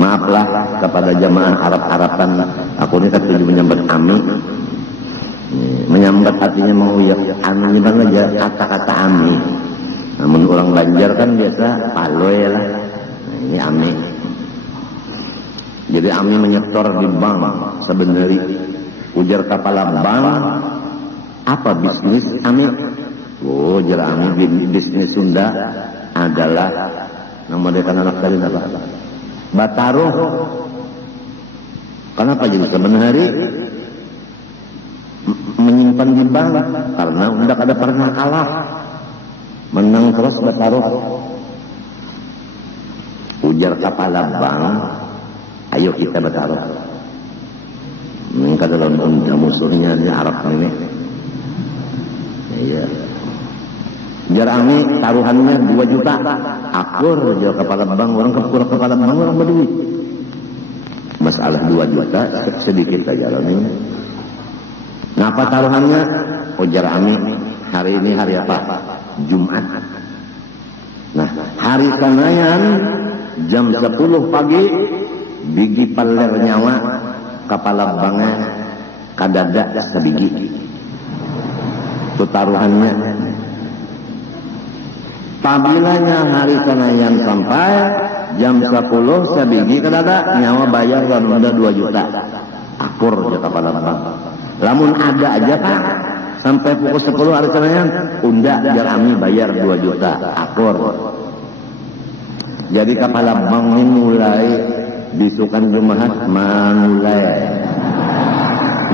Maaflah kepada jamaah Arab-Araban, aku ini setuju menyambat amin. Menyambat artinya menguyak amin aja kata-kata amin. Namun orang Banjar kan biasa paloy lah. Nah, ini amin. Jadi amin menyetor di bank sebenarnya. Ujar kepala bank, apa bisnis amin? Oh, jar amin bisnis Sunda adalah nama dekan anak kalian apa? Bataroh. Kenapa jadi sebenarnya menyimpan di bank? Karena tidak ada pernah kalah, menang terus bataroh. Ujar kepala bank, ayo kita bataroh. Mereka dalam musuhnya di Arab ini. Iya. Jarami taruhannya 2 juta. Akur jual kepala bank, orang kepala bank orang berduit. Masalah 2 juta sedikit aja lah ini. Ngapa taruhannya? Oh Jarami hari ini hari apa? Jumat. Nah, hari Senin jam 10 pagi bigi paler nyawa kepala bangnya kadada sebiji. Itu taruhannya. Pabilanya hari Senin sampai jam 10 sebiji kadada nyawa bayar dan udah 2 juta. Akur ya kepala bang. Lamun ada aja Pak sampai pukul 10 hari Senin unda Jarami bayar 2 juta. Akur. Jadi kepala bang ini mulai bisukan Jumat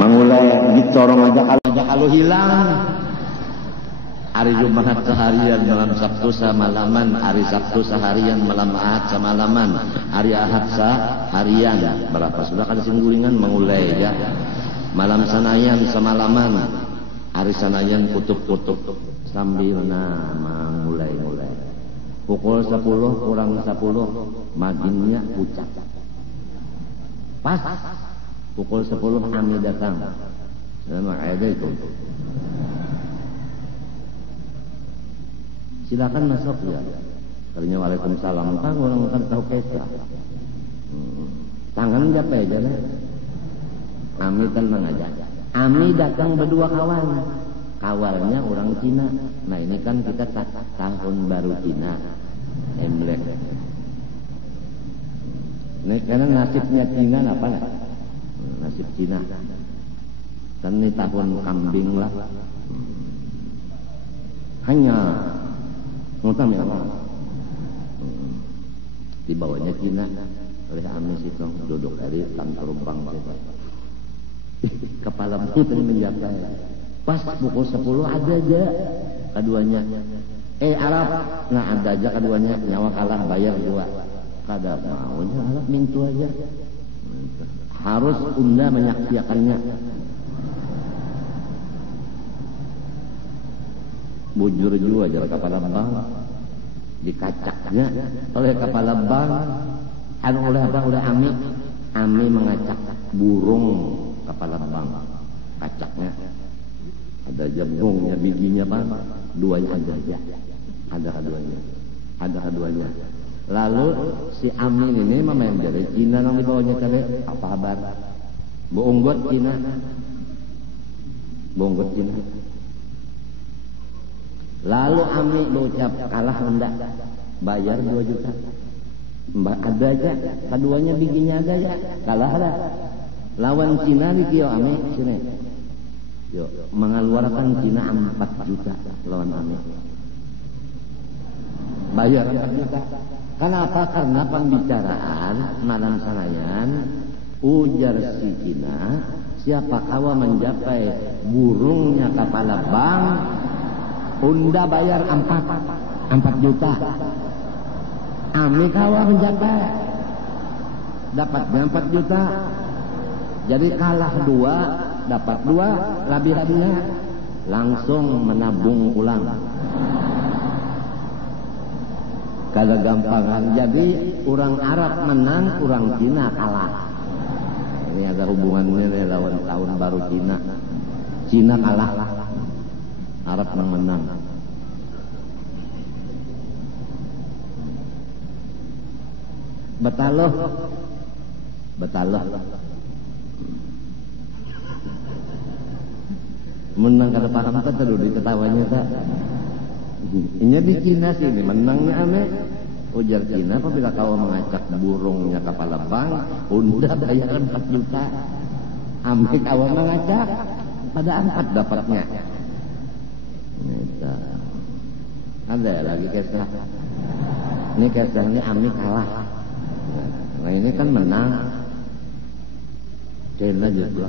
mengulai dicorong aja kalau hilang hari Jumat seharian malam Sabtu semalaman, hari Sabtu seharian malam Ahad semalaman, hari Ahad seharian berapa sudah kan singgulingan mengulai ya malam Senayan semalaman, hari Senayan kutub-kutub sambil mengulai pukul 10 kurang 10 maginnya pucat. Pas pukul 10 kami datang. Assalamualaikum. Silakan masuk ya. Katanya waalaikumsalam. Kan orang kan tahu kesa. Tangan japa aja lah. Ami tenang aja. Ami datang berdua kawan. Kawalnya orang Cina. Nah ini kan kita tahun baru Cina. Imlek. Ini karena nasibnya Cina apa lah? Nasib Cina. Kan ini tahun kambing lah. Hanya ngutang ya Allah. Di bawahnya Cina oleh Amis itu duduk dari kantor bank itu. Kepala itu menjaga. Pas pukul 10 ada aja keduanya. Arab, nah ada aja keduanya nyawa kalah bayar 2. Kada maunya Arab mintu aja. Harus unda menyaksikannya. bujur juga aja kepala bang dikacaknya oleh kepala bang anu oleh apa oleh ami mengacak burung kepala bang kacaknya ada jembungnya bijinya bang duanya ada keduanya lalu si Amin ini memain dari Cina yang dibawanya tadi apa kabar Bonggot Cina lalu Ami berucap kalah enggak bayar 2 juta ada aja keduanya bijinya ada ya kalah ada lawan Cina di kio Ami sini yuk mengeluarkan Cina 4 juta lawan Ami bayar 4 juta kenapa? Karena pembicaraan malam sanayan ujar si Cina siapa kawa mencapai burungnya kepala bang unda bayar 4 juta Ami kawa mencapai dapatnya 4 juta jadi kalah 2 dapat 2 labihannya langsung menabung ulang kagak gampangan jadi orang Arab menang orang Cina kalah ini ada hubungannya nih lawan tahun baru Cina kalah Arab yang menang betaloh menang kada paham tak terus diketawanya tak ini di Cina sini menangnya ame ujar Cina apabila kau mengacak burungnya kepala bang unda bayar 4 juta ame kau mengacak pada 4 dapatnya ada lagi kisah ini kisahnya Ami kalah nah ini kan menang Cina juga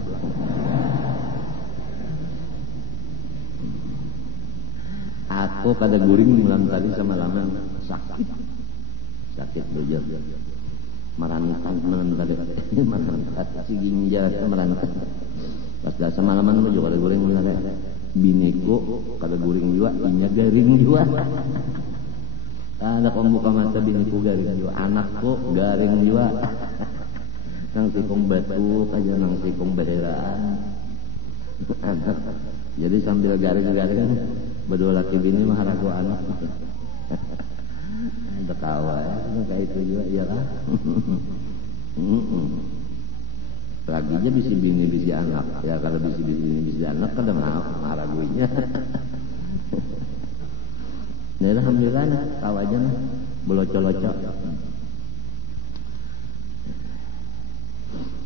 aku kada guring malam tadi sama laman sakit bujur merantan malam tadi merantan si ginjal merantan pas dah sama laman juga kada guring malam tadi biniku kada guring juga inya garing juga ada pembuka mata biniku garing juga anakku garing juga nang sikong batu aja nang sikong berderaan jadi sambil garing-garing berdua laki bini mah ragu anak betawa ya kayak itu juga ya lah lagi aja bisi bini bisi anak ya kalau bisi bini bisi anak kan mah ragunya ya alhamdulillah nah tahu aja nah belocok-locok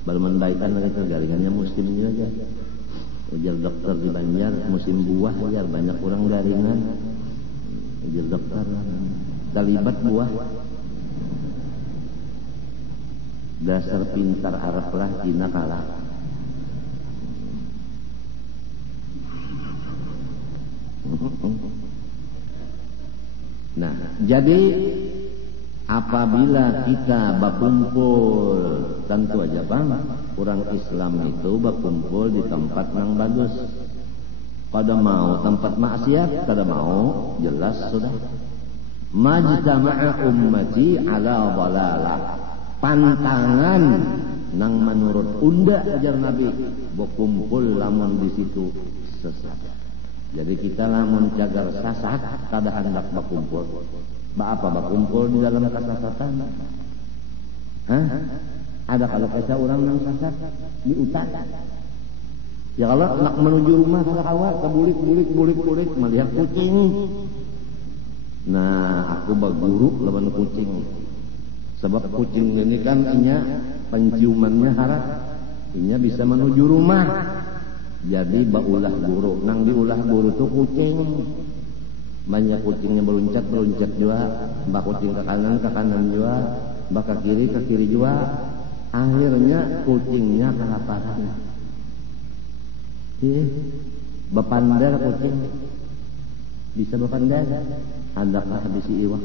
balman baikan lagi garingannya muslim juga aja ujar dokter di Banjar musim buah aja banyak orang garingan ujar dokter terlibat buah dasar pintar Arab lah Cina kalah nah jadi apabila kita berkumpul tentu aja bang orang Islam itu berkumpul di tempat yang bagus kada mau tempat maksiat kada mau jelas sudah majtama'a ummati ala dhalalah pantangan nang menurut unda ajar Nabi berkumpul lamun di situ sesat jadi kita lamun cagar sasat kada hendak berkumpul apa berkumpul di dalam kesesatan ada kalau kisah orang nang sasat di hutan ya kalau nak menuju rumah awal kebulik melihat kucing nah aku baguru lawan kucing sebab kucing ini kan inya penciumannya harap inya bisa menuju rumah jadi baulah buru nang diulah buru tuh kucing banyak kucingnya beruncat juga mbak kucing ke kanan juga mbak ke kiri juga akhirnya kucingnya kelaparan bepandar kucing bisa bepandar adakah bisi iwak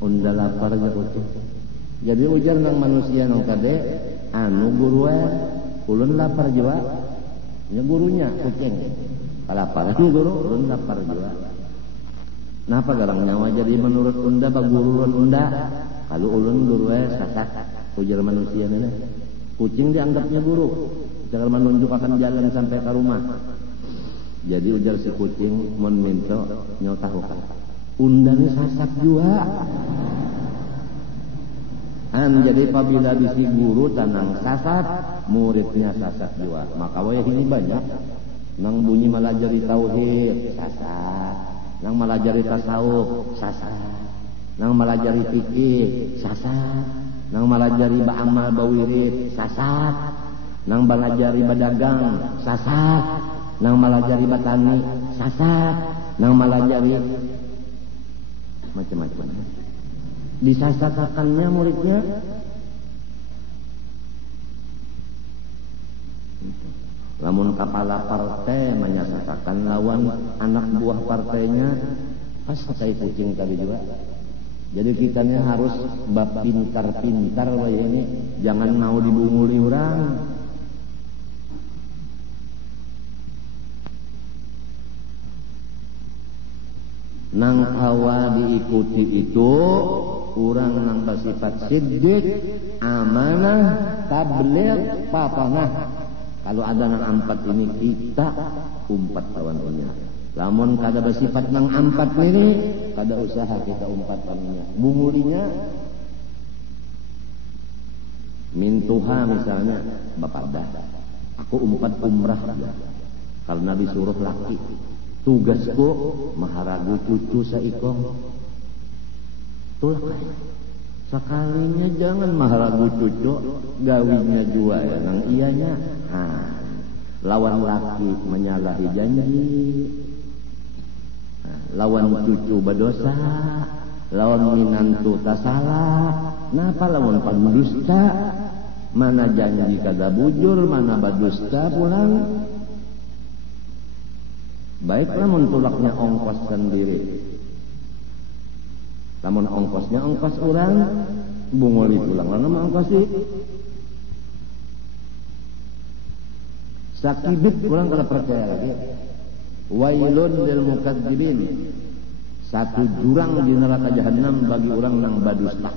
unda lapar ya kucing jadi ujar nang manusia nang kade anu guru ulun lapar juga ya gurunya kucing kelaparan guru ulun lapar juga Napa garang nyawa jadi menurut unda bagurun unda. Kalau ulun guru sasak ujar manusia ini. Kucing dianggapnya guru. Jangan menunjuk akan jalan sampai ke rumah. Jadi ujar si kucing mun minto nyau tahu kan. Unda ni sasak juga. Jadi apabila bisi guru tanang sasat, muridnya sasat juga. Maka wayah ini banyak. Nang bunyi malajari tauhid, sasat. Nang malajari tasawuf, sasat. Nang malajari fikih, sasat. Nang malajari ba'amal bawirid, sasat. Nang malajari badagang, sasat. Nang malajari batani, sasat. Nang malajari macam-macam. Disasatakannya muridnya. Lamun kepala partai menyasatakan lawan anak buah partainya, pas kayak kucing tadi juga. Jadi kitanya harus bab pintar-pintar ini, jangan mau dibunguli orang. Nang hawa diikuti itu orang nang bersifat siddiq, amanah, tabligh, papanah. Kalau ada nang ampat ini kita umpat lawannya. Lamun kada bersifat nang ampat ini, kada usaha kita umpat lawannya. Bungulinya mintuha misalnya, bapak dah. Aku umpat umrah ya. Kalau Nabi suruh laki, tugasku maharagu cucu saikong. Itulah sekalinya jangan maharagu cucu, gawinya jua ya nang ianya. Lawan laki menyalahi janji, lawan cucu berdosa, lawan minantu tak salah. Napa lawan pendusta? Mana janji kada bujur, mana berdusta pulang. Baiklah mentulaknya ongkos sendiri. Namun ongkosnya ongkos orang, bungoli pulang nama ongkos sih. Sakibit pulang kalau percaya lagi. Wailun lil mukadzibin. Satu jurang di neraka jahanam bagi orang nang badusta.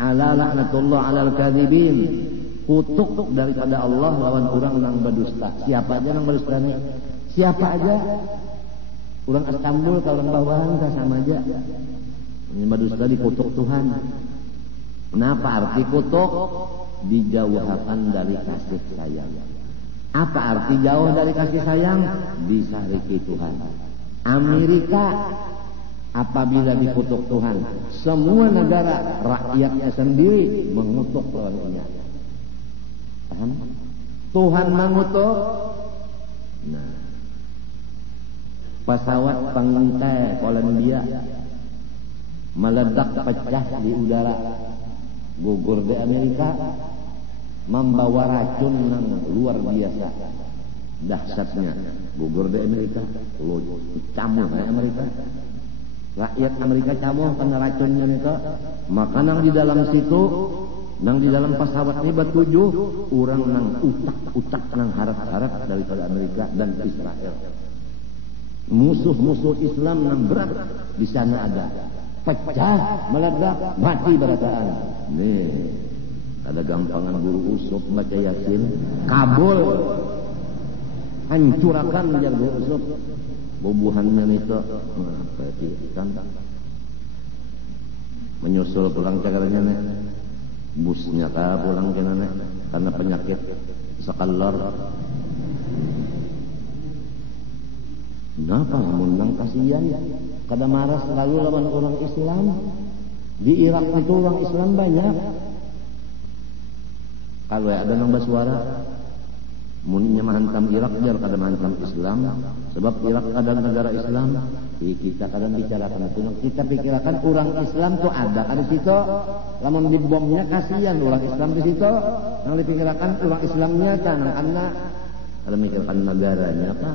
Ala laknatullah alal kadzibin. Kutuk daripada Allah lawan orang nang badusta. Siapa aja nang badusta nih? Siapa aja? Orang Istanbul kalau orang bawahan sama aja. Ini badusta dikutuk Tuhan. Kenapa arti kutuk? Dijauhkan dari kasih sayang. Apa arti jauh dari kasih sayang? Disariki Tuhan. Amerika apabila dikutuk Tuhan, semua negara rakyatnya sendiri mengutuk lawannya. Paham? Tuhan mengutuk. Nah, pesawat pengintai Polandia meledak pecah di udara, gugur di Amerika, membawa racun yang luar biasa dahsyatnya, gugur di Amerika, camuh di Amerika, rakyat Amerika camuh karena racunnya itu. Maka nang di dalam situ, nang di dalam pesawat ini bertujuh orang nang utak nang harap-harap daripada Amerika dan Israel. Musuh-musuh Islam nang berat di sana ada. Pecah, meledak, mati berataan. Nih, ada gampangan guru usuk baca Yasin, kabul, hancurakan menjadi guru usuk. Bubuhannya itu, kan menyusul pulang cakarnya nih, busnya pulang kena nih, karena penyakit sekalor. Kenapa mundang kasihan? Kada marah selalu lawan orang Islam. Di Irak itu orang Islam banyak. Kalau ada nang bersuara, muninya menghantam Irak biar kada menghantam Islam. Sebab Irak ada negara Islam. Kita kadang bicarakan itu. Kita pikirkan orang Islam tu ada di situ. Lamun dibomnya kasihan orang Islam di situ. Yang dipikirkan orang Islamnya canang anak. Kalau mikirkan negaranya apa?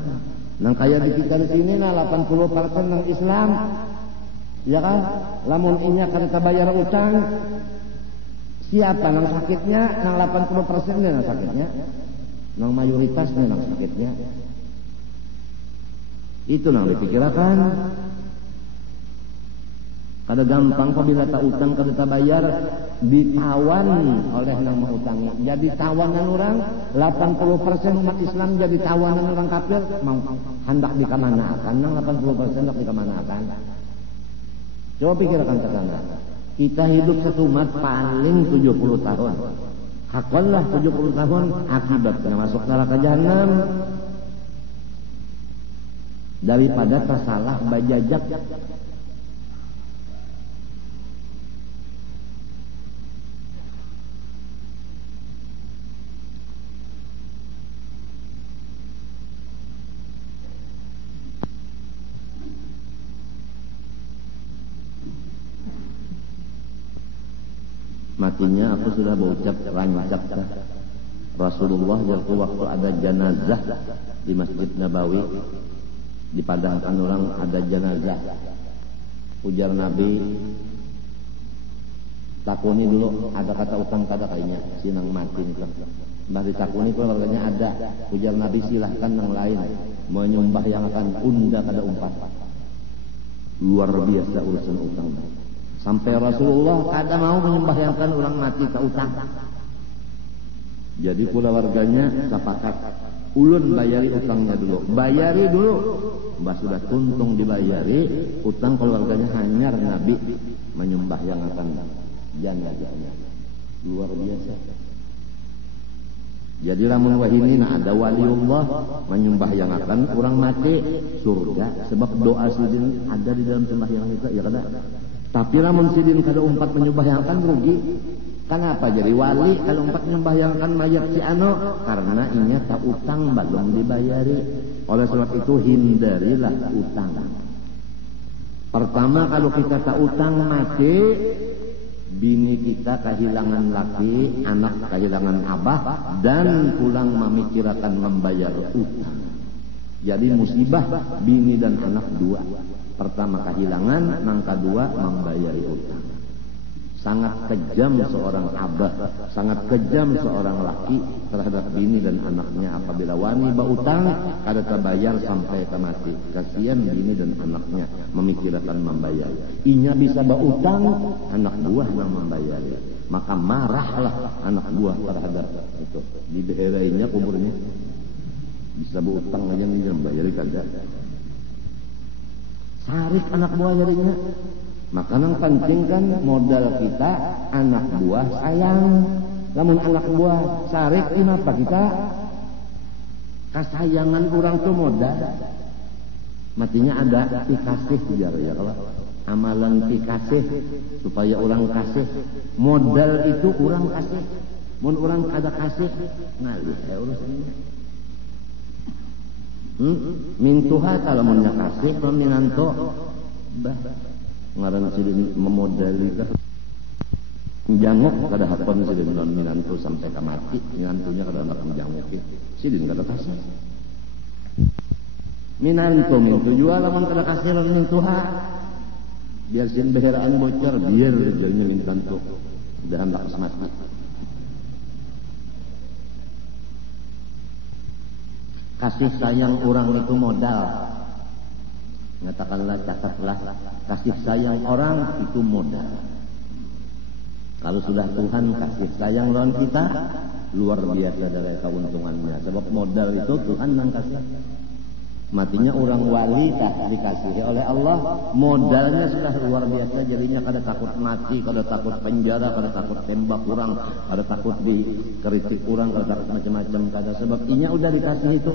Nang kaya di kita di sini nah 80% nang Islam, ya kan? Lamun inya kada bayar utang, siapa nang sakitnya? Nang 80% nang sakitnya, nang mayoritasnya nang sakitnya. Itu nang dipikirkan. Kada gampang apabila tak utang kada tak bayar ditawan oleh nang mau utangi. Jadi tawanan orang 80% umat Islam jadi tawanan orang kafir mau hendak dikamanakan nang 80% hendak dikamanakan. Coba pikirkan ke sana. Kita hidup satu umat paling 70 tahun. Hakonlah 70 tahun akibatnya masuk neraka jahanam daripada tersalah bajajak. Matinya aku sudah berucap rancak Rasulullah waktu ada jenazah di Masjid Nabawi dipadamkan orang ada jenazah. Ujar Nabi, takuni dulu ada kata utang kada kayaknya sinang mati itu. Mbah ditakuni keluarganya ada. Ujar Nabi silahkan yang lain menyembah yang akan unda kada umpat. Luar biasa urusan utang. Sampai Rasulullah kada mau menyembahyangkan orang mati ke utang. Jadi pula warganya sepakat ulun bayari utangnya dulu. Bayari dulu. Mbah sudah tuntung dibayari, utang keluarganya hanyar Nabi menyembahyangkan jenazahnya. Luar biasa. Jadi lamun wahini ada waliullah menyembahyangkan orang mati surga sebab doa sidin ada di dalam sembahyang itu ya kada. Tapi lamun sidin kada umpat menyembahyangkan rugi. Kenapa jadi wali kalau umpat menyembahyangkan mayat si ano? Karena inya tak utang belum dibayari. Oleh sebab itu hindarilah utang. Pertama kalau kita tak utang mati, bini kita kehilangan laki, anak kehilangan abah, dan pulang memikirkan membayar utang. Jadi musibah bini dan anak dua. Pertama kehilangan, yang kedua membayari utang. Sangat kejam seorang abah, sangat kejam seorang laki terhadap bini dan anaknya apabila wani berutang kada terbayar sampai ke mati. Kasihan bini dan anaknya memikirkan membayar. Inya bisa berutang, anak buah yang membayar. Maka marahlah anak buah terhadap itu. Dibeherainya kuburnya. Bisa berutang aja nih membayar kada. Sarik anak buah jadinya. Maka yang penting kan modal kita anak buah sayang. Namun anak buah sarik kenapa kita? Kesayangan orang tuh modal. Matinya ada dikasih ya kalau amalan dikasih supaya orang kasih. Modal itu orang kasih. Mun orang kada kasih ngalih urusannya. Mintuha kalau mau kasih meminanto bah ngaran sidin memodali kah janguk kada hapon sidin non minanto sampai ke mati minantunya kada nak menjangukin sidin kada kasih minanto mintu jual lamun kada kasih non mintuha biar sin beheraan bocor biar jadinya mintanto udah hendak mati. Kasih sayang orang itu modal. Mengatakanlah, catatlah, kasih sayang orang itu modal. Kalau sudah Tuhan kasih sayang lawan kita, luar biasa dari keuntungannya. Sebab modal itu Tuhan yang kasih. Matinya orang wali tak dikasihi oleh Allah, modalnya sudah luar biasa. Jadinya kada takut mati, kada takut penjara, kada takut tembak orang, kada takut dikritik orang, kada takut macam-macam kada. Sebab inya udah dikasih itu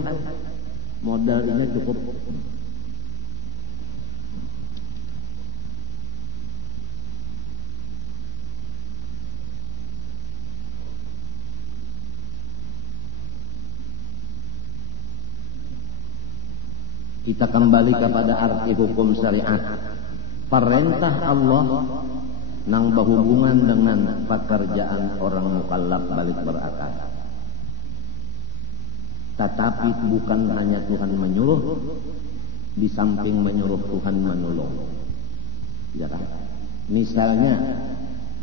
modal inya cukup. Kita kembali kepada arti hukum syariat. Perintah Allah nang berhubungan dengan pekerjaan orang mukallaf balik berakal. Tetapi bukan hanya Tuhan menyuruh, di samping menyuruh Tuhan menolong. Ya kan? Misalnya,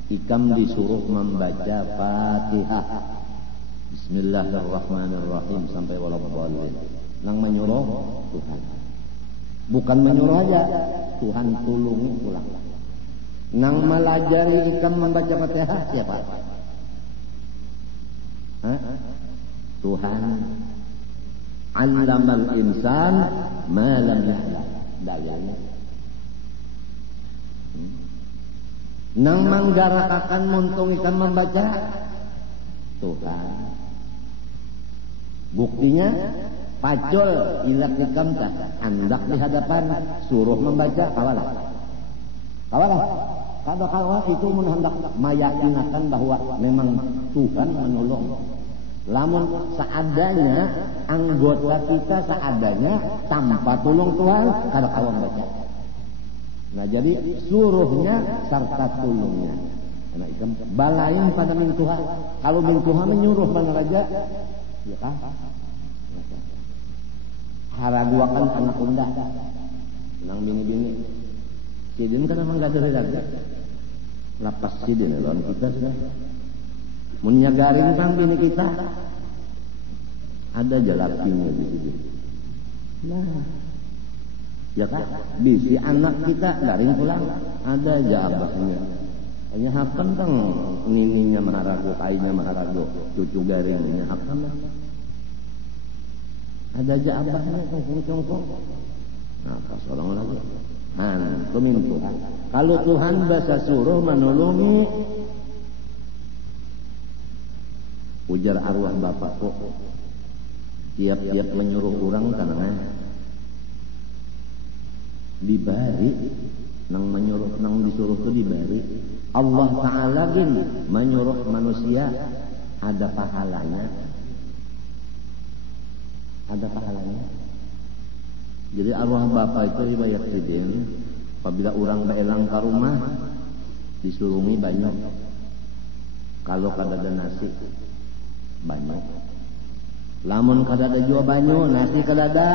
ikam disuruh membaca Fatihah. Bismillahirrahmanirrahim sampai waladhdallin. Nang menyuruh Tuhan. Bukan menyuruh aja, Tuhan tulungi pulang. Nang melajari ikam membaca Fatihah siapa? Tuhan. Allamal insan ma lam ya'lam. Dalilnya. Nang manggarakakan muntung ikam membaca Tuhan. Buktinya pacul ilat ikam tak hendak di hadapan suruh membaca kawalah. Kawalah itu hendak meyakinakan bahwa memang Tuhan menolong. Lamun seadanya anggota kita seadanya tanpa tolong Tuhan kada kawan baca. Nah jadi suruhnya serta tolongnya. Nah ikam balain pada min Tuhan. Kalau min Tuhan menyuruh mana raja, ya kah? Haraguakan anak unda, nang bini-bini. Sidin kan memang gak ada raja. Lapas sidin lawan kita sudah. Munya garing sang bini kita, ada jalapinya di sini. Nah, ya kan? Bisi anak kita garing pulang, ada jabahnya. Hanya hakan tang nininya maharago, kainya maharago, cucu garingnya hakan. Ada jabahnya kongkong. Nah, pas orang lagi. Tumin Tuhan. Kalau Tuhan bahasa suruh menolongi, ujar arwah bapakku, tiap-tiap menyuruh orang tanahnya dibari, nang menyuruh, nang disuruh itu dibari. Allah Ta'ala gini menyuruh manusia ada pahalanya. Jadi arwah bapak itu riwayat sidin, apabila orang beelang ke rumah disurungi banyak. Kalau kada ada nasi banyak. Lamun kada ada jua banyak, nasi kada ada,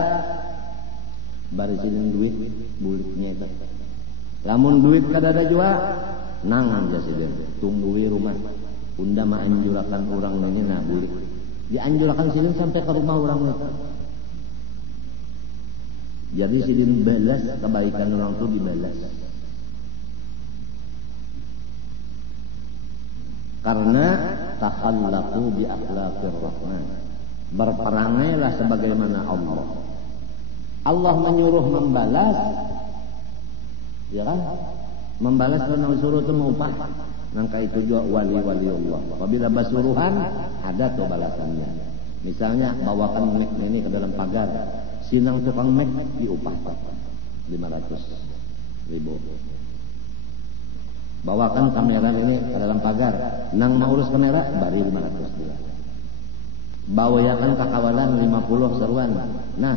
barisin duit buliknya itu. Lamun duit kada ada jua, nangan jasiden, tunggui rumah. Unda mah anjurakan orang ini nah bulik. Dianjurakan sidin sampai ke rumah orang itu. Jadi sidin balas kebaikan orang itu dibalas. Karena takhallaqu bi akhlaqir rahman. Berperangailah sebagaimana Allah. Allah menyuruh membalas, ya kan? Membalas karena suruh itu mengupah. Nangka itu juga wali-wali Allah. Apabila basuruhan ada tuh balasannya. Misalnya bawakan mic ini ke dalam pagar, sinang tukang mic diupah 500.000. Bawakan kamera ini ke dalam pagar, nang mau urus kamera bari 500 dia. Bawayakan kakawalan 50 seruan. Nah,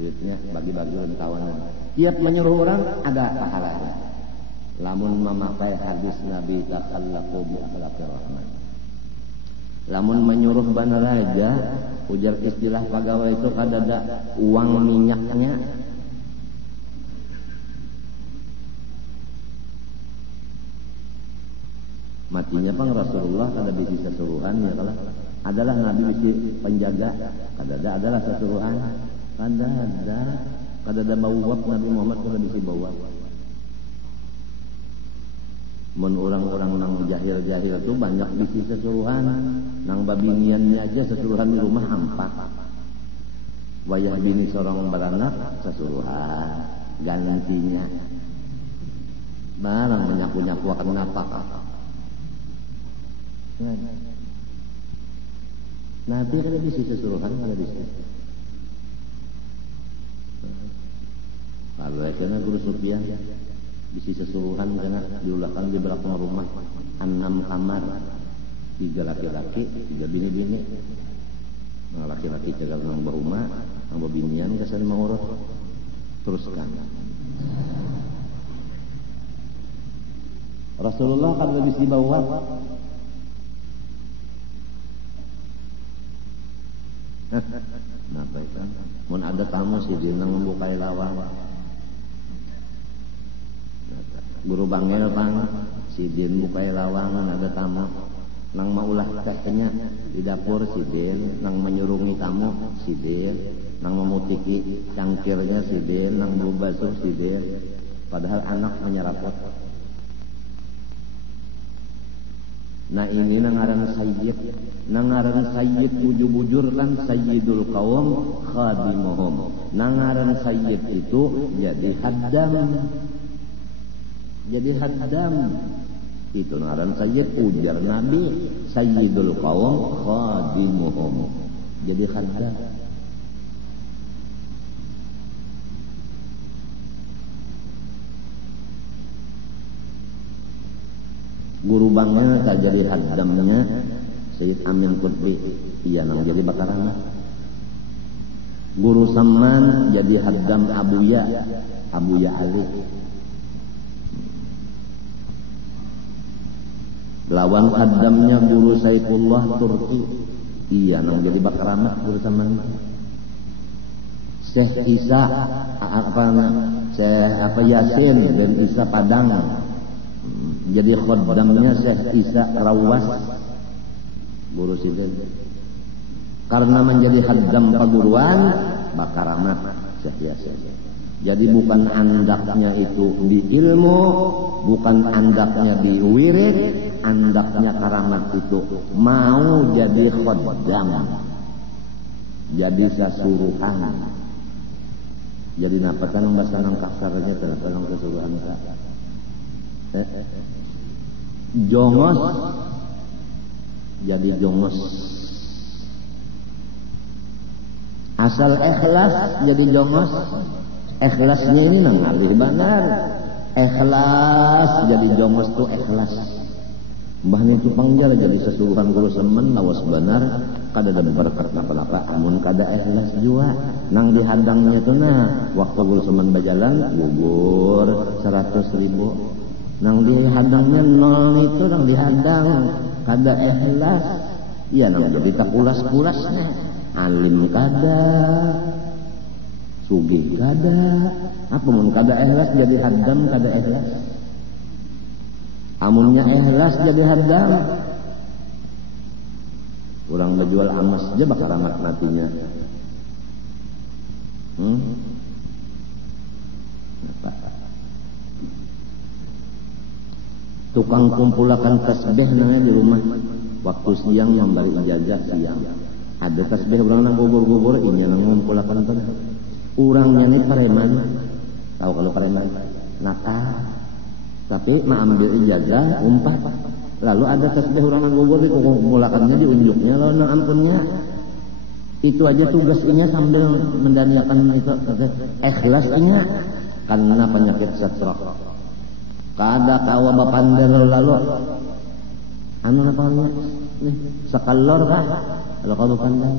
duitnya bagi-bagi dengan kawanan. Tiap menyuruh orang ada pahalanya. Lamun memakai hadis Nabi takhallaqu bi akhlaqir rahman. Lamun menyuruh bana raja, ujar istilah pegawai itu kadada uang minyaknya. Matinya pang Rasulullah kada bisi sesuruhan ya kalah. Adalah Nabi bisi penjaga, kadada adalah sesuruhan. Kadada bawab Nabi Muhammad kada bisi bawab. Mun orang-orang nang jahil-jahil itu banyak bisi sesuruhan, nang babiniannya aja sesuruhan di rumah hampa. Wayah bini seorang beranak sesuruhan, gantinya barang menyaku-nyaku akan nafkah. Nabi kada bisi sesuruhan, kada bisi. Kalau kena guru Sufyan bisi sesuruhan karena diulahkan di belakang rumah 6 kamar, 3 laki-laki 3 bini-bini. Nah, laki-laki jaga nang berumah, nang binian kesan mengurus teruskan. Rasulullah kan lebih di bawah. Nah, baik kan. Mun ada tamu sih dia nang membukai lawang. Guru bangel bang, si Din bukai lawangan ada tamu, nang maulah tehnya di dapur si Din, nang menyurungi tamu si Din, nang memutiki cangkirnya si Din, nang membasuh si Din, padahal anak menyerapot. Nah ini nangaran sayyid. Nangaran sayyid bujur-bujur kan sayyidul qaum khadimuhum. Nangaran sayyid itu jadi haddam. Jadi haddam. Itu nangaran sayyid, ujar Nabi sayyidul qaum khadimuhum. Jadi haddam. Guru bangnya tak jadi haddamnya Sayyid Amin Qutbi, iya nang jadi bakaran. Guru Saman jadi haddam Abuya Ali. Lawan haddamnya Guru Saifullah Turki, iya nang jadi bakaramat Guru Saman. Syekh Isa Yasin dan Isa Padang, jadi khaddamnya Syekh Isa Rawas, guru sidin. Karena menjadi haddam perguruan bakaramat Syekh Yasin. Jadi bukan andaknya itu di ilmu, bukan andaknya di wirid, andaknya karamat itu mau jadi khaddam, jadi sasuruhan. Jadi napatan bahasa nang kasarnya terang kesuruhan jongos, jadi jongos. Asal ikhlas jadi jongos. Ikhlasnya ini nangalih benar. Ikhlas jadi jongos tuh ikhlas. Bahnya itu pangjar jadi sesuruhan guru semen lawas benar. Kada ada berkat apa-apa. Amun kada ikhlas jua. Nang dihadangnya tuh nah. Waktu guru semen berjalan gugur 100.000. Nang dihadangnya 0 itu nang dihadang kada ikhlas. Iya nang jadi tak pulas-pulasnya. Alim kada, sugih kada, apa mun kada ikhlas jadi haddam kada ikhlas. Amunnya ikhlas jadi haddam, orang berjual emas aja bakal ramat matinya. Apa? Tukang kumpulakan tasbih namanya di rumah. Waktu siang memberi ijazah siang. Ada tasbih orang nang gubur-gubur, ini nang ngumpulakan tuh. Orangnya nih preman. Tahu kalau preman? Nakal. Tapi mengambil ijazah, umpat. Lalu ada tasbih orang nang gubur dikumpulakannya, diunjuknya, lalu nang ampunnya. Itu aja tugasnya sambil mendaniakan itu ikhlasnya karena penyakit stroke. Kada kawa bapandel lalu anu napanya sakalor kah kalau kamu pandai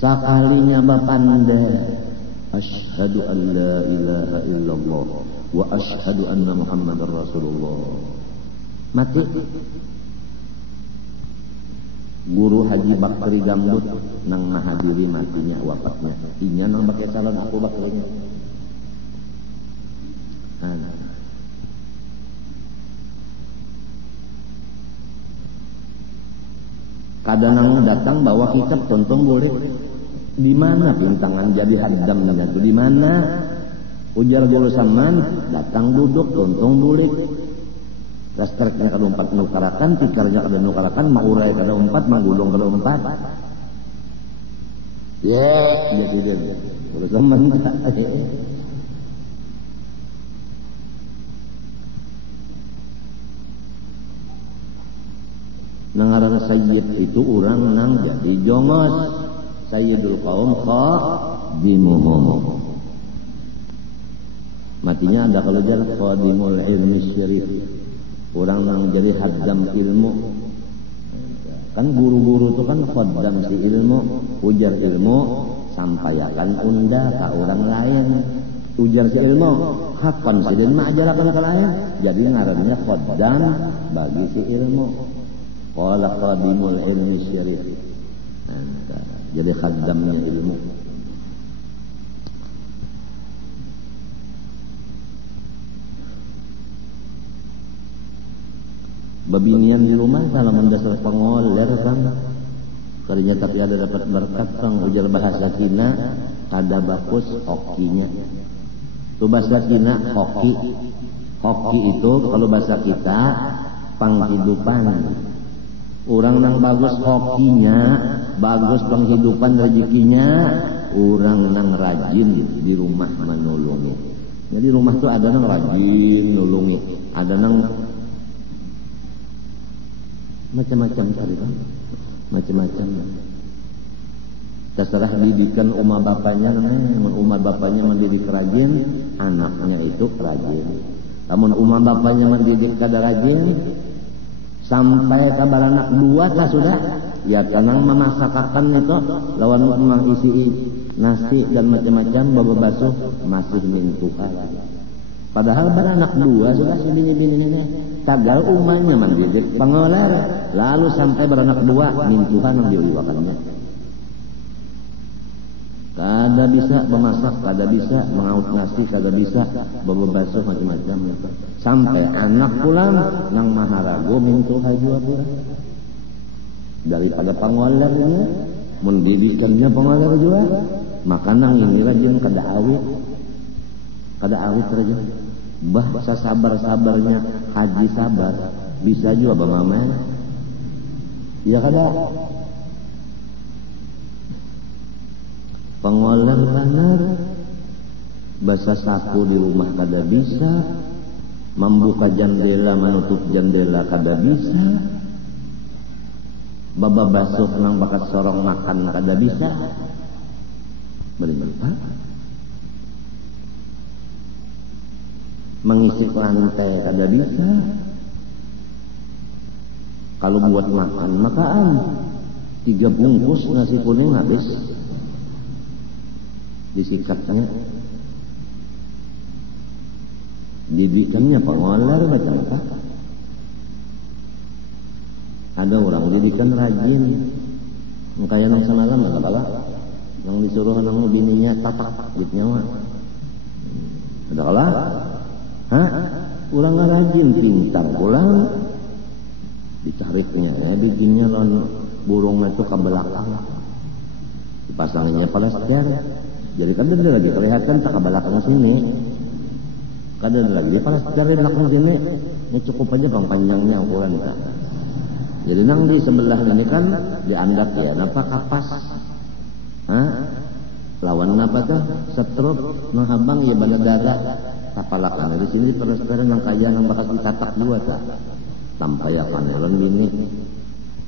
sakalinya bapandel asyhadu an la ilaha illallah wa asyhadu anna muhammadar rasulullah mati. Guru Haji Bakri Gambut nang mahadiri matinya wafatnya inya nang pakai calon aku bakrinya kadang datang bawa kitab tontong boleh. Di mana bintangan jadi haddamnya itu di mana? Ujar guru Saman datang duduk tontong boleh. Rastreknya kada umpat nukarakan, tikarnya kada nukarakan, maurai kada umpat, magulung kada umpat. Jadi dia guru Saman. Nangaran sayyid itu orang nang jadi jongos. Sayyidul qaum khadimuhum. Matinya ada kalau jalan khadimul ilmi syarif. Orang nang jadi haddam ilmu. Kan guru-guru itu kan khaddam si ilmu, ujar ilmu, sampaikan unda ke orang lain. Ujar si ilmu, hakon si ilmu ajarkan ke lain. Jadi ngarannya khaddam bagi si ilmu. Qala qadimul ilmi syarif. Jadi khaddamnya ilmu. Babinian di rumah kalau mendasar pengoler kan. Karinya tapi ada dapat berkat kang ujar bahasa Cina ada bagus hokinya. Itu bahasa Cina hoki. Hoki itu kalau bahasa kita penghidupan. Orang nang bagus hokinya, bagus penghidupan rezekinya, orang nang rajin di rumah menolongi. Jadi rumah tuh ada nang rajin nolongi, ada nang macam-macam tadi kan, macam-macam. Terserah didikan umat bapaknya, umat bapaknya mendidik rajin, anaknya itu rajin. Namun umat bapaknya mendidik kada rajin, sampai kabar anak dua tak sudah, ya tenang memasakkan itu, lawan memang isi nasi dan macam-macam, bawa basuh masih mintukan. Padahal beranak dua sudah si bini-bini ini, tagal umahnya mendidik pengoler, lalu sampai beranak dua mintukan yang diuliwakannya. Kada bisa memasak, kada bisa mengaut nasi, kada bisa bawa basuh macam-macam. Sampai anak pulang nang maharago mintu hajua pula. Daripada pengolernya, mendidikannya pengoler juga, maka nang ini rajin kada awit rajin. Bahasa sabar-sabarnya haji sabar bisa juga bamamen. Ya kada. Pengoler benar, bahasa saku di rumah kada bisa, membuka jendela menutup jendela kada bisa, baba basuh nang bakat sorong makan kada bisa, beri-beri pak, mengisi lantai kada bisa, kalau buat makan makan 3 bungkus nasi kuning habis. Disikatnya, didikannya pengoler macam apa? Ada orang didikan rajin, kayak nang semalam ada kalah, nang disuruh nang bininya tatak gitu nyawa, ada kalah, Ulang rajin pintar pulang, dicariknya, bikinnya lawan burungnya itu ke belakang, dipasanginnya plaster. Jadi kan ada lagi kelihatan tak ke belakang sini, kan ada lagi plaster di belakang sini, ini cukup aja bang panjangnya ukuran kita. Jadi nang di sebelah ini kan dianggap ya, napa kapas, lawan napa tuh setrup, nang habang ya bana darah, tapalakan di sini plaster nang kaya nang bakal ditatak dua tak, sampai ya panelon bini.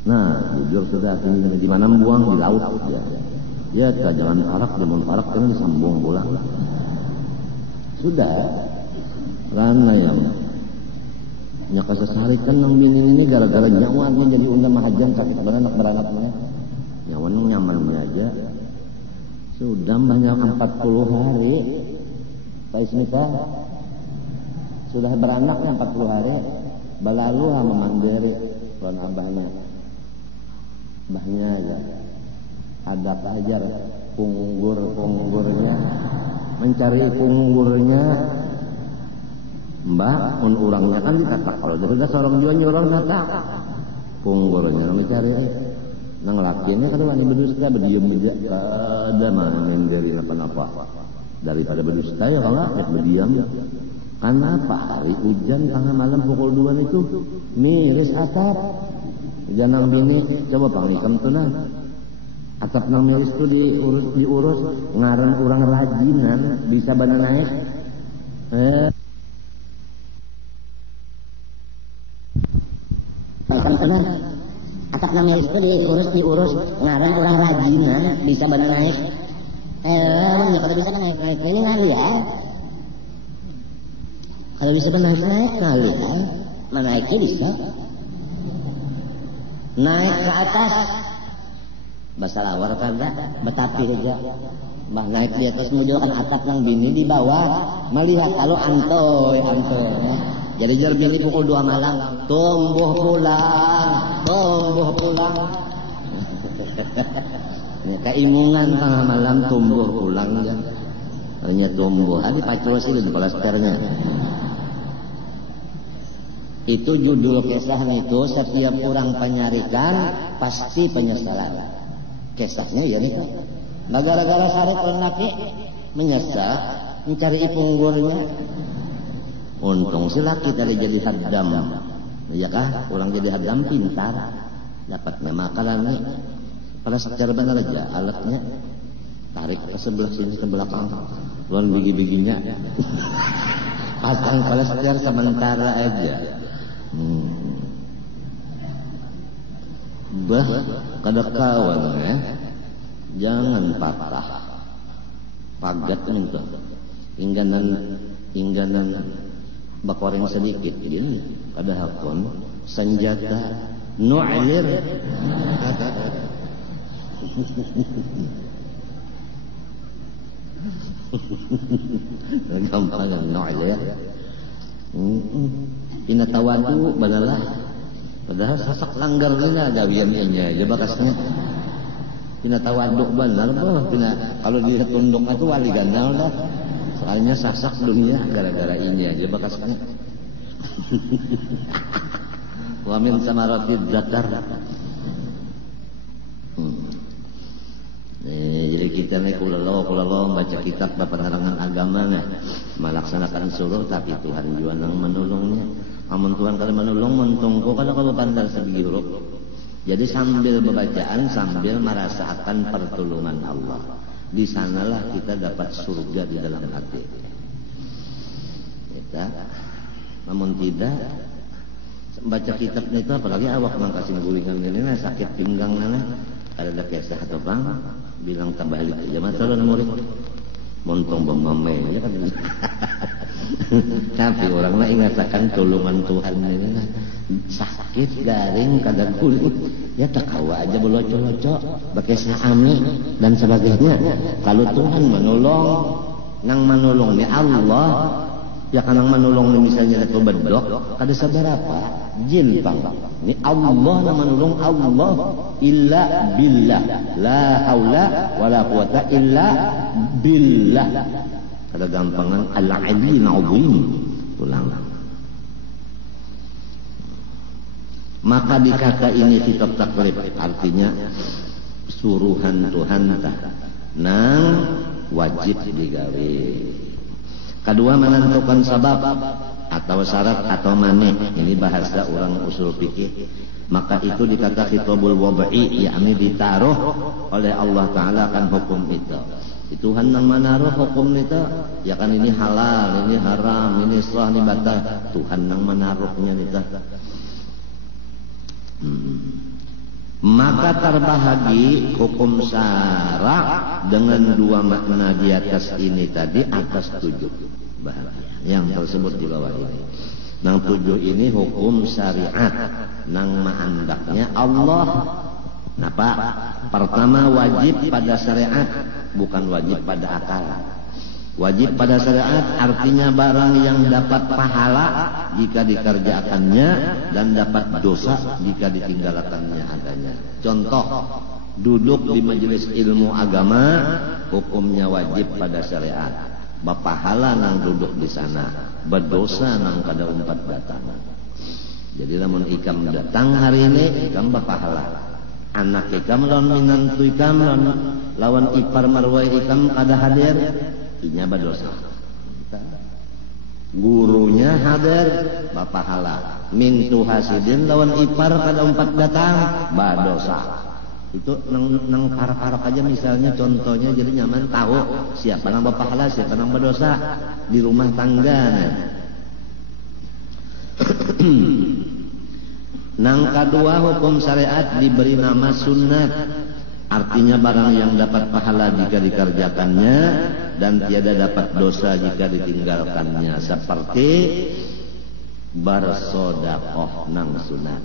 Nah, jujur sudah di mana buang di laut ya. Ya, jangan parak kan disambung pulang. Sudah, karena yang nyakasasari kan nang bini ini gara-gara nyawa dia jadi undang mahajan sakit beranak beranaknya. Nyawa nyamannya aja. Sudah banyak 40 hari. Pak Ismita sudah beranaknya 40 hari. Balalu sama mandiri tuan abahnya. Bahnya aja. Ada ajar punggurnya mencari punggurnya mbak orangnya kan dikata kalau sudah seorang juga nyuruh nata punggurnya mencari nang lakinya kan wani berdusta berdiam aja kada main dari apa-apa daripada berdusta ya kalau nggak berdiam karena apa hari hujan tengah malam pukul 2 itu miris atap janang bini coba pangikam tuh nah atap nang miris itu diurus ngaran orang rajinan bisa bana naik atap nang miris itu diurus ngaran orang rajinan bisa bana naik kalau bisa naik ini kali ya kalau bisa naik kali ya menaiknya bisa naik ke atas bahasa lawar kada betapi aja bah naik di atas menunjukkan atap nang bini di bawah melihat kalau antoy ya. Jadi jar bini pukul 2 malam tumbuh pulang ya, keimungan tengah malam tumbuh pulang ya. Hanya tumbuh ada pacrosi di plasternya itu judul kisah itu setiap orang penyarikan pasti penyesalan kisahnya ya nih gara-gara syarat orang nabi menyesal mencari punggurnya untung si laki tadi jadi hadam ya kah orang jadi hadam pintar dapatnya makanan pada secara benar aja alatnya tarik ke sebelah sini ke belakang luar bigi-biginya pasang pada secara sementara aja. Kada kawan ya, jangan patah pagat itu ingganan bakoreng sedikit ini kada hakon senjata nu'lir gampang nu'lir pinatawadu banalah padahal sasak langgar nila gawiannya aja bakasnya pinatawaduk benar kalau dia tunduk itu wali gandal dah soalnya sasak dunia gara-gara ini aja bakasnya. Wa min samaratid zakar. Jadi kita nih kulalo baca kitab penerangan agama nih melaksanakan suruh tapi Tuhan juga nang menolongnya. Amun Tuhan kalau menolong mentungku kalau pandang segi huruf. Jadi sambil bacaan sambil merasakan pertolongan Allah. Di sanalah kita dapat surga di dalam hati. Kita, namun tidak baca kitab itu apalagi awak mangkasih gulingan ini sakit pinggang nana ada kisah atau bang bilang tabalik aja masalah murid montong bemame ya kan. Tapi orang lain ingatkan tolongan Tuhan ini sakit garing kadang kulit ya tak kawa aja belocok-locok pakai saami dan sebagainya. Kalau Tuhan menolong nang menolongnya Allah ya kan nang menolong misalnya itu bedok kada seberapa jin bang ini Allah nang menolong Allah illa billah la haula wala quwata illa billah kada gampangan al-aliyyil azim ulang. Maka dikata ini kitab takrib artinya suruhan Tuhan nang wajib digawe. Kedua menentukan sebab atau syarat atau maneh ini bahasa orang usul fikih. Maka itu dikata khitabul wad'i yakni ditaruh oleh Allah Ta'ala akan hukum itu. Tuhan yang menaruh hukum itu ya kan ini halal, ini haram, ini sah, ini batal. Tuhan yang menaruhnya itu. Maka terbahagi hukum syara dengan dua makna di atas ini tadi atas 7 bahagia yang tersebut di bawah ini. Nang 7 ini hukum syariat nang maandaknya Allah. Napa? Pertama wajib pada syariat bukan wajib pada akal. Wajib pada syariat artinya barang yang dapat pahala jika dikerjakannya dan dapat dosa jika ditinggalkannya adanya. Contoh, duduk di majelis ilmu agama hukumnya wajib pada syariat. Bapahala nang duduk di sana, berdosa nang kada umpat datang. Jadi namun ikam datang hari ini ikam bapahala. Anak ikam lawan minantu ikam lawan ipar marwai ikam kada hadir inya berdosa. Gurunya hadir bapahala. Mintu hasidin lawan ipar kada umpat datang berdosa. Itu nang parak-parak aja misalnya contohnya jadi nyaman tahu siapa nang bapahala siapa nang berdosa di rumah tangga. Nang kedua hukum syariat diberi nama sunnat. Artinya barang yang dapat pahala jika dikerjakannya dan tiada dapat dosa jika ditinggalkannya. Seperti bersedekah nang sunat.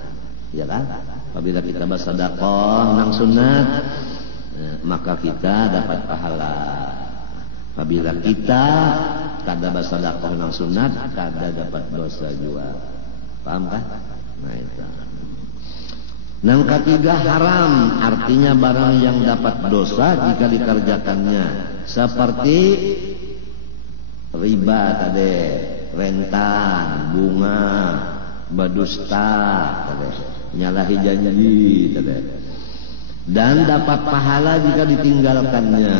Ya kan? Apabila kita bersedekah nang sunat maka kita dapat pahala. Apabila kita kada bersedekah nang sunat kada dapat dosa juga. Paham kan? Nah itu. Yang ketiga haram artinya barang yang dapat dosa jika dikerjakannya seperti riba tadi, rentan, bunga, berdusta tadi, nyalahi janji tadi. Dan dapat pahala jika ditinggalkannya.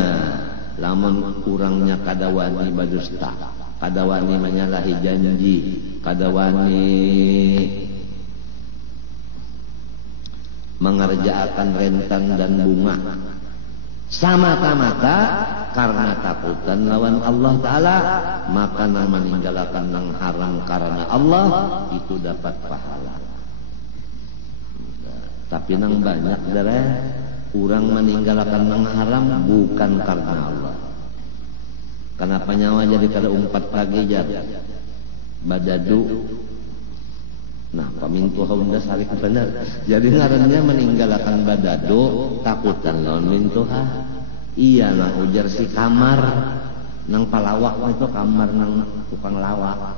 Lamun kurangnya kada wani berdusta, kada wani menyalahi janji, kada wani mengerjakan rentan dan bunga semata-mata karena takutan lawan Allah Ta'ala, maka nang meninggalkan nang haram karena Allah itu dapat pahala. Tapi nang banyak darah orang meninggalkan nang haram bukan karena Allah. Kenapa nyawa jadi kada umpat lagi jar badadu. Nah, pamintu haunda sarik benar. Jadi ngarannya meninggalkan badado takutan lawan mintuha. Iya nang ujar si kamar nang palawak itu kamar nang tukang lawak.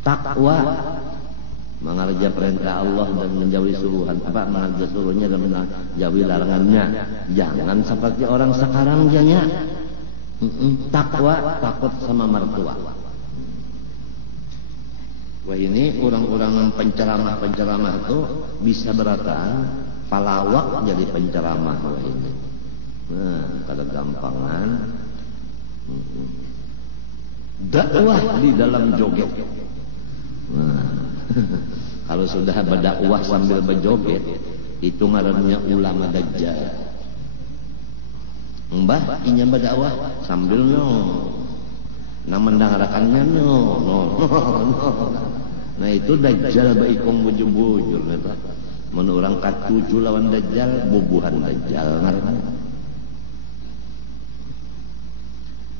Takwa mengerja perintah Allah dan menjauhi suruhan mengerja suruhnya dan menjauhi larangannya. Jangan seperti orang sekarang janya. Takwa takut sama mertua. Wah ini orang-orang penceramah-penceramah itu bisa berataan palawak jadi penceramah. Wah ini kada gampangan dakwah di dalam joget. Kalau sudah berdakwah sambil berjoget itu ngarannya ulama dajjal. Mbah inya berdakwah sambil nah mendengarkannya no. Nah itu dajjal baikong bujur-bujur menurang katuju lawan dajjal bubuhan dajjal ngarannya.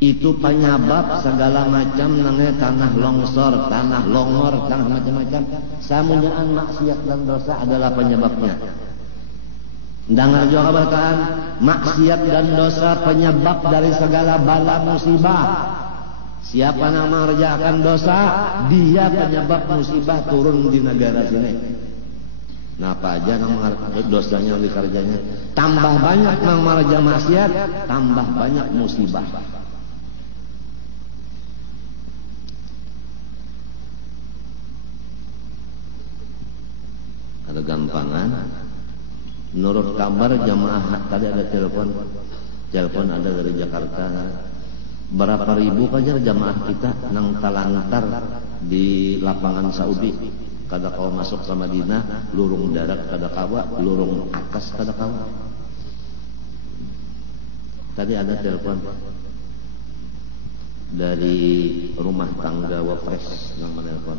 Itu penyebab segala macam namanya tanah longsor, tanah longor, tanah macam-macam. Samunyaan maksiat dan dosa adalah penyebabnya. Dengar juga kabarkan maksiat dan dosa penyebab dari segala bala musibah. Siapa yang mengerjakan dosa, dia penyebab musibah turun di negara sini. Nah apa aja yang dosanya dikerjanya. Tambah banyak yang mengerja maksiat, tambah banyak musibah. Ada gampangan. Menurut kabar jamaah tadi ada telepon ada dari Jakarta. Berapa ribu kajar jamaah kita nang talantar di lapangan Saudi. Kada kau masuk ke Madinah, lurung darat kada kawa, lurung atas kada kawa. Tadi ada telepon dari rumah tangga Wapres yang menelpon.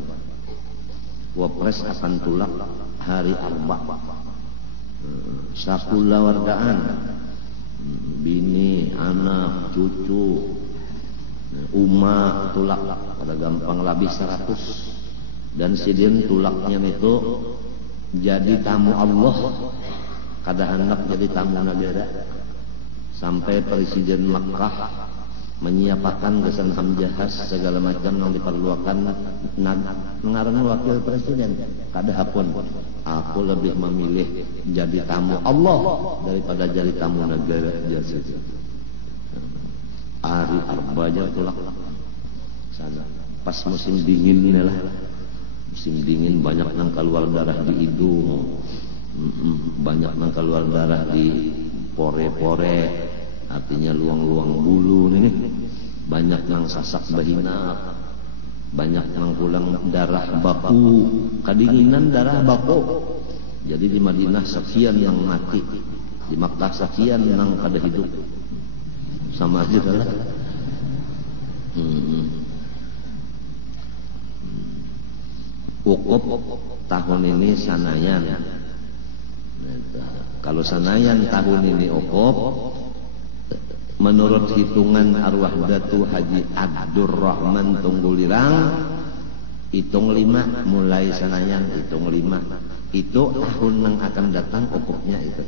Wapres akan tulak hari Arba. Sakula wardaan, bini, anak, cucu, Uma tulak pada gampang lebih 100 dan sidin tulaknya itu jadi tamu Allah kada hendak jadi tamu negara sampai Presiden Makkah menyiapkan kesan hamjahas segala macam yang diperlukan mengarang wakil presiden kada hapun aku lebih memilih jadi tamu Allah daripada jadi tamu negara jasa. Hari Arbanya tulak sana pas musim dingin lah, musim dingin banyak nang keluar darah di hidung, banyak nang keluar darah di pore-pore, artinya luang-luang bulu nih, banyak nang sasak bahina, banyak nang pulang darah baku, kedinginan darah baku. Jadi di Madinah sekian yang mati, di Makkah sekian nang kada hidup. Sama aja lah. Wukuf tahun ini Sanayan. Kalau Sanayan tahun ini wukuf, menurut hitungan arwah Datu Haji Abdurrahman Tunggulirang, hitung 5 mulai Sanayan hitung 5. Itu tahun yang akan datang wukufnya itu.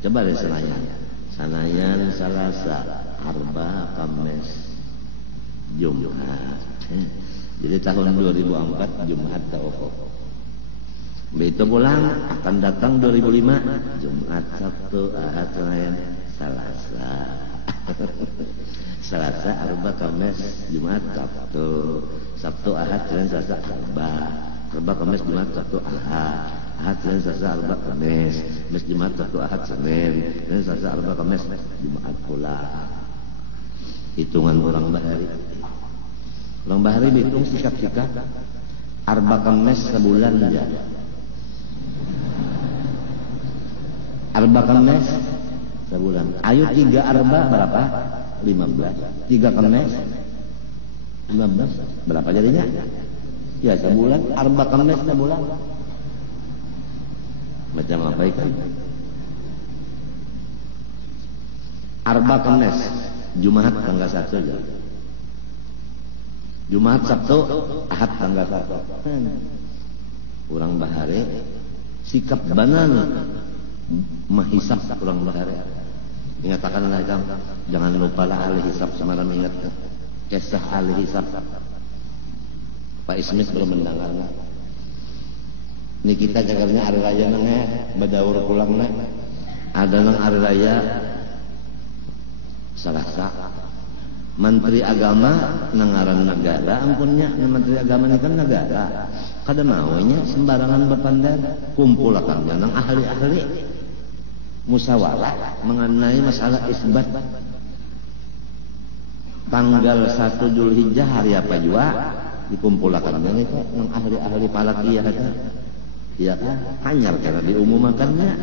Coba deh Sanayan Salasa, Arba, Kamis, Jumat. Jadi tahun 2004 Jumat wukuf. Begitu pulang akan datang 2005 Jumat, Sabtu, Ahad, Senin, Selasa. Selasa, Arba, Kamis, Jumat, Sabtu. Sabtu, Ahad, Senin, Selasa, Arba. Arba, Kamis, Jumat, Sabtu, Ahad. Ahad, Senin, Selasa, Arba, Kamis. Kamis, Jumat, Sabtu, Ahad, Senin. Senin, Selasa, Arba, Kamis, Jumat pula. Hitungan orang bahari. Orang bahari hitung sikat-sikat. Arba Kamis sebulan aja. Arba kemes sebulan. Ayo 3 arba berapa? 15. 3 kemes 15. Berapa jadinya? Ya sebulan. Arba kemes sebulan. Macam apa itu? Arba kemes Jumat tanggal 1 aja. Jumat, Sabtu, Ahad tanggal 1. Urang bahare sikap banan mahisab urang bahare. Ingatakanlah Kang, jangan lupa lah ahli hisab semalam ingat kisah ahli hisab. Pak Ismis belum mendengarnya. Ini kita jagarnya hari raya nang badaur pulang nang. Ada nang hari raya Selasa. Menteri Agama nangaran negara ampunnya, Menteri Agama ini kan negara. Kada maunya sembarangan berpandang, kumpulakannya nang ahli-ahli musyawarah mengenai masalah isbat. Tanggal 1 Zulhijjah hari apa juga dikumpulakannya itu nang ahli-ahli palakiyah ada. Ya kan? Hanyar karena diumumakannya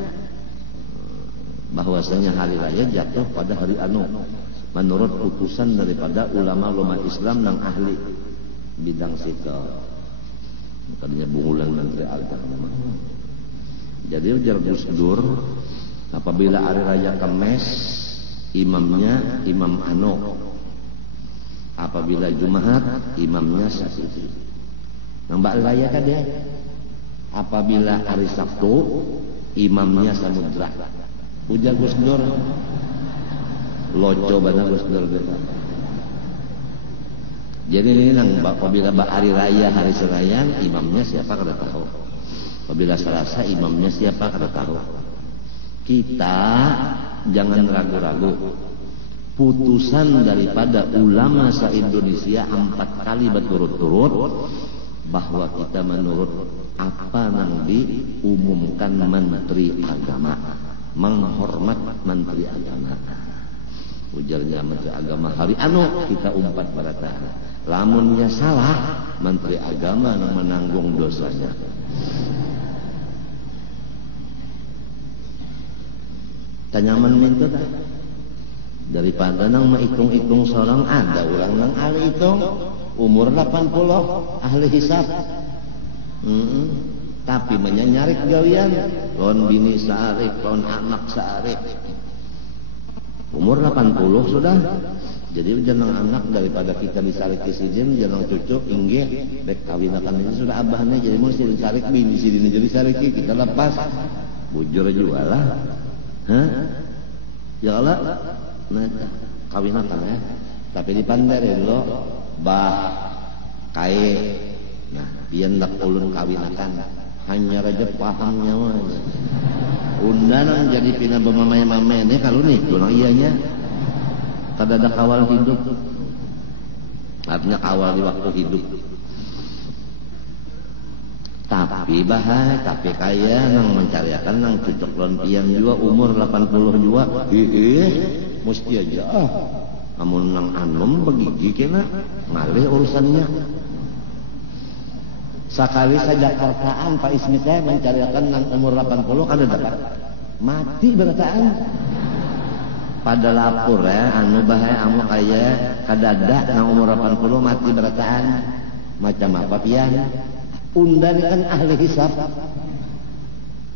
bahwasanya hari raya jatuh pada hari anu menurut putusan daripada ulama Islam yang ahli bidang situ. Tadinya bungulan Menteri Agama. Jadi ujar Gus Dur, apabila hari raya Kemes imamnya Imam Ano, apabila Jumat imamnya Syafi'i. Nambah raya kan dia. Apabila hari Sabtu imamnya Samudra. Ujar Gus Dur. Loco bana Gus Dur. Jadi ini nang apabila hari raya hari Senayan imamnya siapa kada tahu. Apabila Selasa imamnya siapa kada tahu. Kita jangan ragu-ragu. Putusan daripada ulama se-Indonesia 4 kali berturut-turut bahwa kita menurut apa yang diumumkan Menteri Agama, menghormat Menteri Agama. Ujarnya Menteri Agama hari anu kita umpat barata. Lamunnya salah Menteri Agama yang menanggung dosanya. Tanyaman minta tak? Daripada nang menghitung-hitung seorang ada orang nang ahli hitung umur 80 ahli hisab. Tapi menyanyarik gawian lawan bini saarif, lawan anak saarif. Umur 80 sudah. Jadi jangan anak daripada kita disarik kisijin, jangan cucu inggih rek kawinakan ini sudah abahnya jadi mesti disarik bini sidin jadi sarik kita lepas. Bujur juga lah. Hah? Ya Allah. Nah, kawinakan ya. Tapi dipandarin lo bah kae. Nah, biar ndak ulun kawinakan. Hanya raja pahamnya mah. Undangan jadi pina bemamai-mamai ini kalau nih tulang ianya kada ada kawal hidup, artinya kawal di waktu hidup. Tapi bahaya, tapi kaya nang mencariakan nang cucuk lontian juga umur 80 juga, mesti aja. Amun nang anom begigi kena ngalih urusannya. Sekali saja kertaan Pak Ismi teh mencariakan nang umur 80 kada dapat mati berataan. Pada lapor ya anu bahaya anu kaya kadada nang umur 80 mati berataan. Macam apa pian? Undan kan ahli hisab.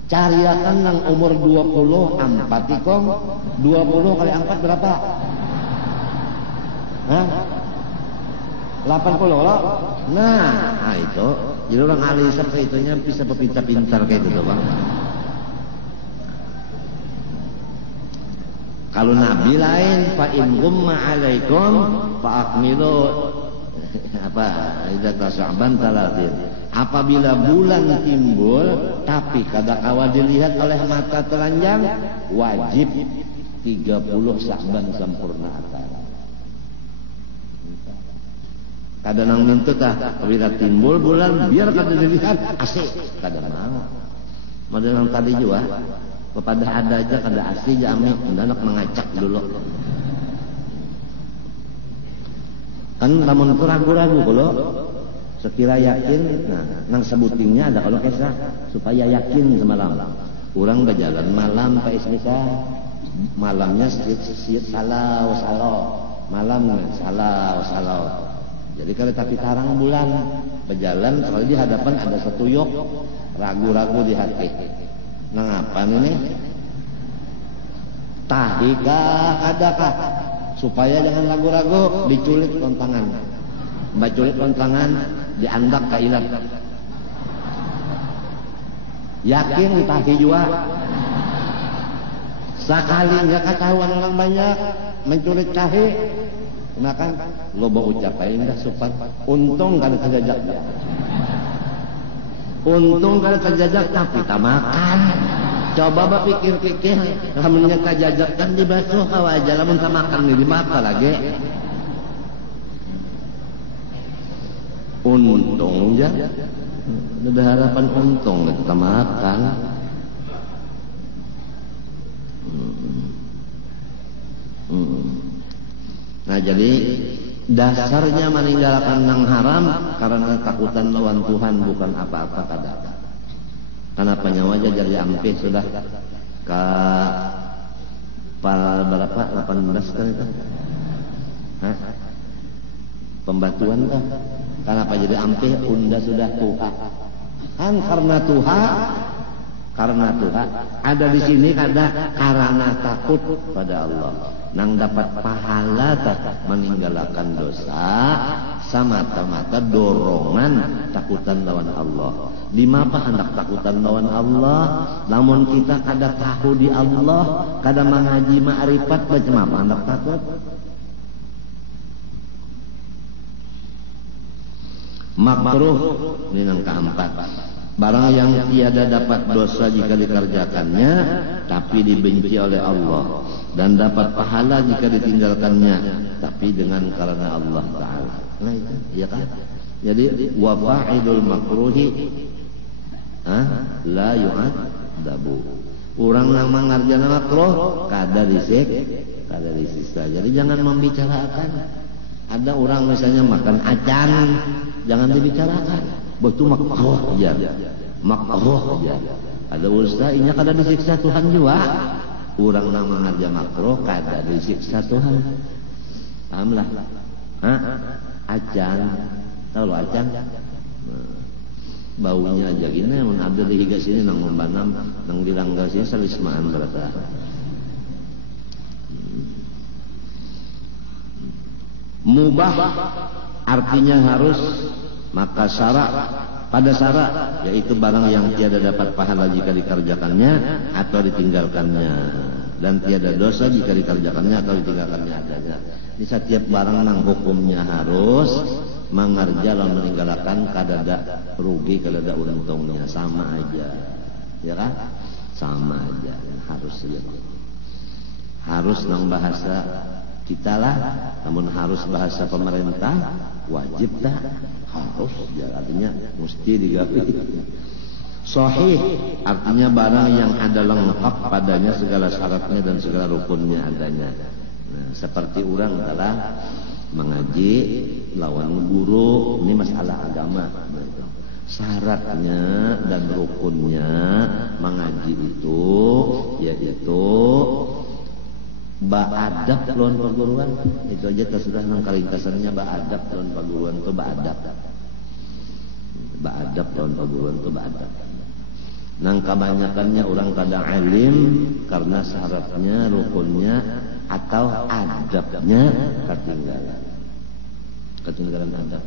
Cariakan nang umur 20 ampat ikong 20 kali 4 berapa? Hah? 80 loh. Nah, itu. Jadi orang ahli hisab itunya bisa berpintar-pintar kayak gitu, Bang. Kalau Nabi lain, fa in gumma alaikum fa akmilu apa? Idza tas'aban talatin. Apabila bulan timbul tapi kada kawa dilihat oleh mata telanjang, wajib 30 Sya'ban sempurna acara. Kada nang mintu tah apabila timbul bulan biar kada dilihat asik kada mau. Model yang tadi juga kepada ada aja kada asli jami anak mengacak dulu. Kan lamun ragu-ragu kalau sekira yakin, nah nang sebutingnya ada kalau kisah supaya yakin semalam. Orang berjalan malam Pak Ismika, malamnya salau malam salau. Jadi kalau tapi tarang bulan berjalan, kalau di hadapan ada setuyuk ragu-ragu di hati. Nah apa ini? Tahikah adakah? Supaya jangan ragu-ragu, diculik lontangan. Baculik lontangan, diandak ke ilat. Yakin tahi juga. Sekali nggak ketahuan orang banyak menculik tahi, makan loba ucapain dah supan. Untung kada terjajak dia. Untung kada terjajak tapi tak makan. Coba ba pikir-pikir, lamun nya terjajak kan dibasuh aja, lamun tak makan ni dimakan lagi. Untung aja. Ada harapan untung kita makan. Nah jadi dasarnya meninggalkan yang haram karena takutan lawan Tuhan, bukan apa-apa kada. Karena penyawa jadi ampih sudah ke berapa 18 kan itu? Hah? Pembatuan kah? Kenapa jadi ampih? Unda sudah tuha. Kan karena tuha ada di sini kada karena takut pada Allah. Nang dapat pahala tak meninggalkan dosa semata-mata dorongan takutan lawan Allah. Di mana hendak takutan lawan Allah? Namun kita kada tahu di Allah, kada mengaji ma'rifat, macam apa hendak takut? Makruh ini yang keempat. Barang yang tiada dapat dosa jika dikerjakannya, tapi dibenci oleh Allah, dan dapat pahala jika ditinggalkannya, tapi dengan karena Allah Ta'ala. Nah itu, ya kan? Jadi wafa'idul makruhi la yu'adabu. Orang yang mengerjakan makruh kada disiksa. Jadi jangan membicarakan. Ada orang misalnya makan acan, jangan dibicarakan. Betul makruh aja. Makruh aja. Ada ustaz inya kada disiksa Tuhan juga. Orang yang mengerjakan makruh kada disiksa Tuhan. Pahamlah. Acan. Tahu lo acan? Baunya aja gini, mun ada di higa sini nang membanam, nang di langgar sini salismaan berata. Mubah artinya harus, maka syarat pada syarat yaitu barang yang tiada dapat pahala jika dikerjakannya atau ditinggalkannya, dan tiada dosa jika dikerjakannya atau ditinggalkannya adanya. Ini setiap barang nang hukumnya harus mengerja dan meninggalkan kadada rugi kadada untungnya sama aja, ya kan? Sama aja, harus ya. Harus nang bahasa kita lah, namun harus bahasa pemerintah wajib dah, harus ya, artinya mesti digapi. Sahih artinya barang yang ada lengkap padanya segala syaratnya dan segala rukunnya adanya. Nah, seperti orang adalah mengaji lawan guru, ini masalah agama. Syaratnya dan rukunnya mengaji itu yaitu ba'adab lawan perguruan. Itu aja sudah nang karingkasannya ba'adab lawan perguruan itu ba'adab. Ba'adab lawan perguruan itu ba'adab. Nang kebanyakannya orang kadang alim karena syaratnya, rukunnya atau adabnya ketinggalan adab.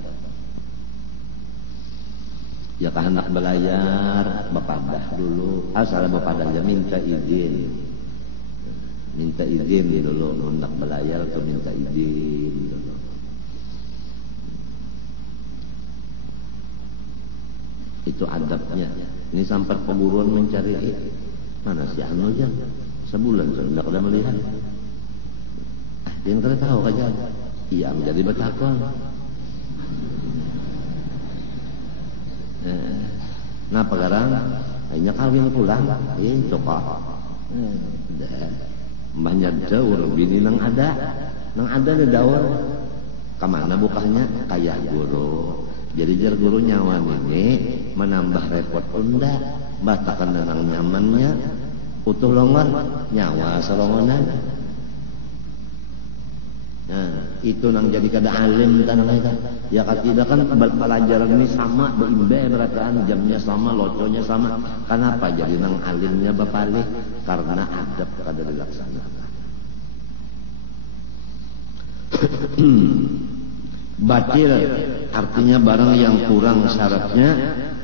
Ya kehendak belayar bepadah dulu, asal bepadah ya minta izin dulu hendak belayar atau minta izin dulu. Itu adabnya. Ini sampai perguruan mencari mana si anu aja sebulan sudah kada melihat. Dia kada tahu aja. Iya menjadi betakon. Nah pegarang hanya kawin pulang coba. Banyak jauh bini nang ada di daur. Kemana bukanya? Kayak guru. Jadi jar guru nyawa ini menambah repot unda. batakan dengan nyamannya utuh longgar nyawa serongonan. Nah, itu nang jadi kada alim tanang kita. Ya tidak kan pelajaran ini sama beimbe berataan jamnya sama loconya sama. Kenapa jadi nang alimnya bapalih? Karena adab kada dilaksanakan. Batil artinya barang yang kurang syaratnya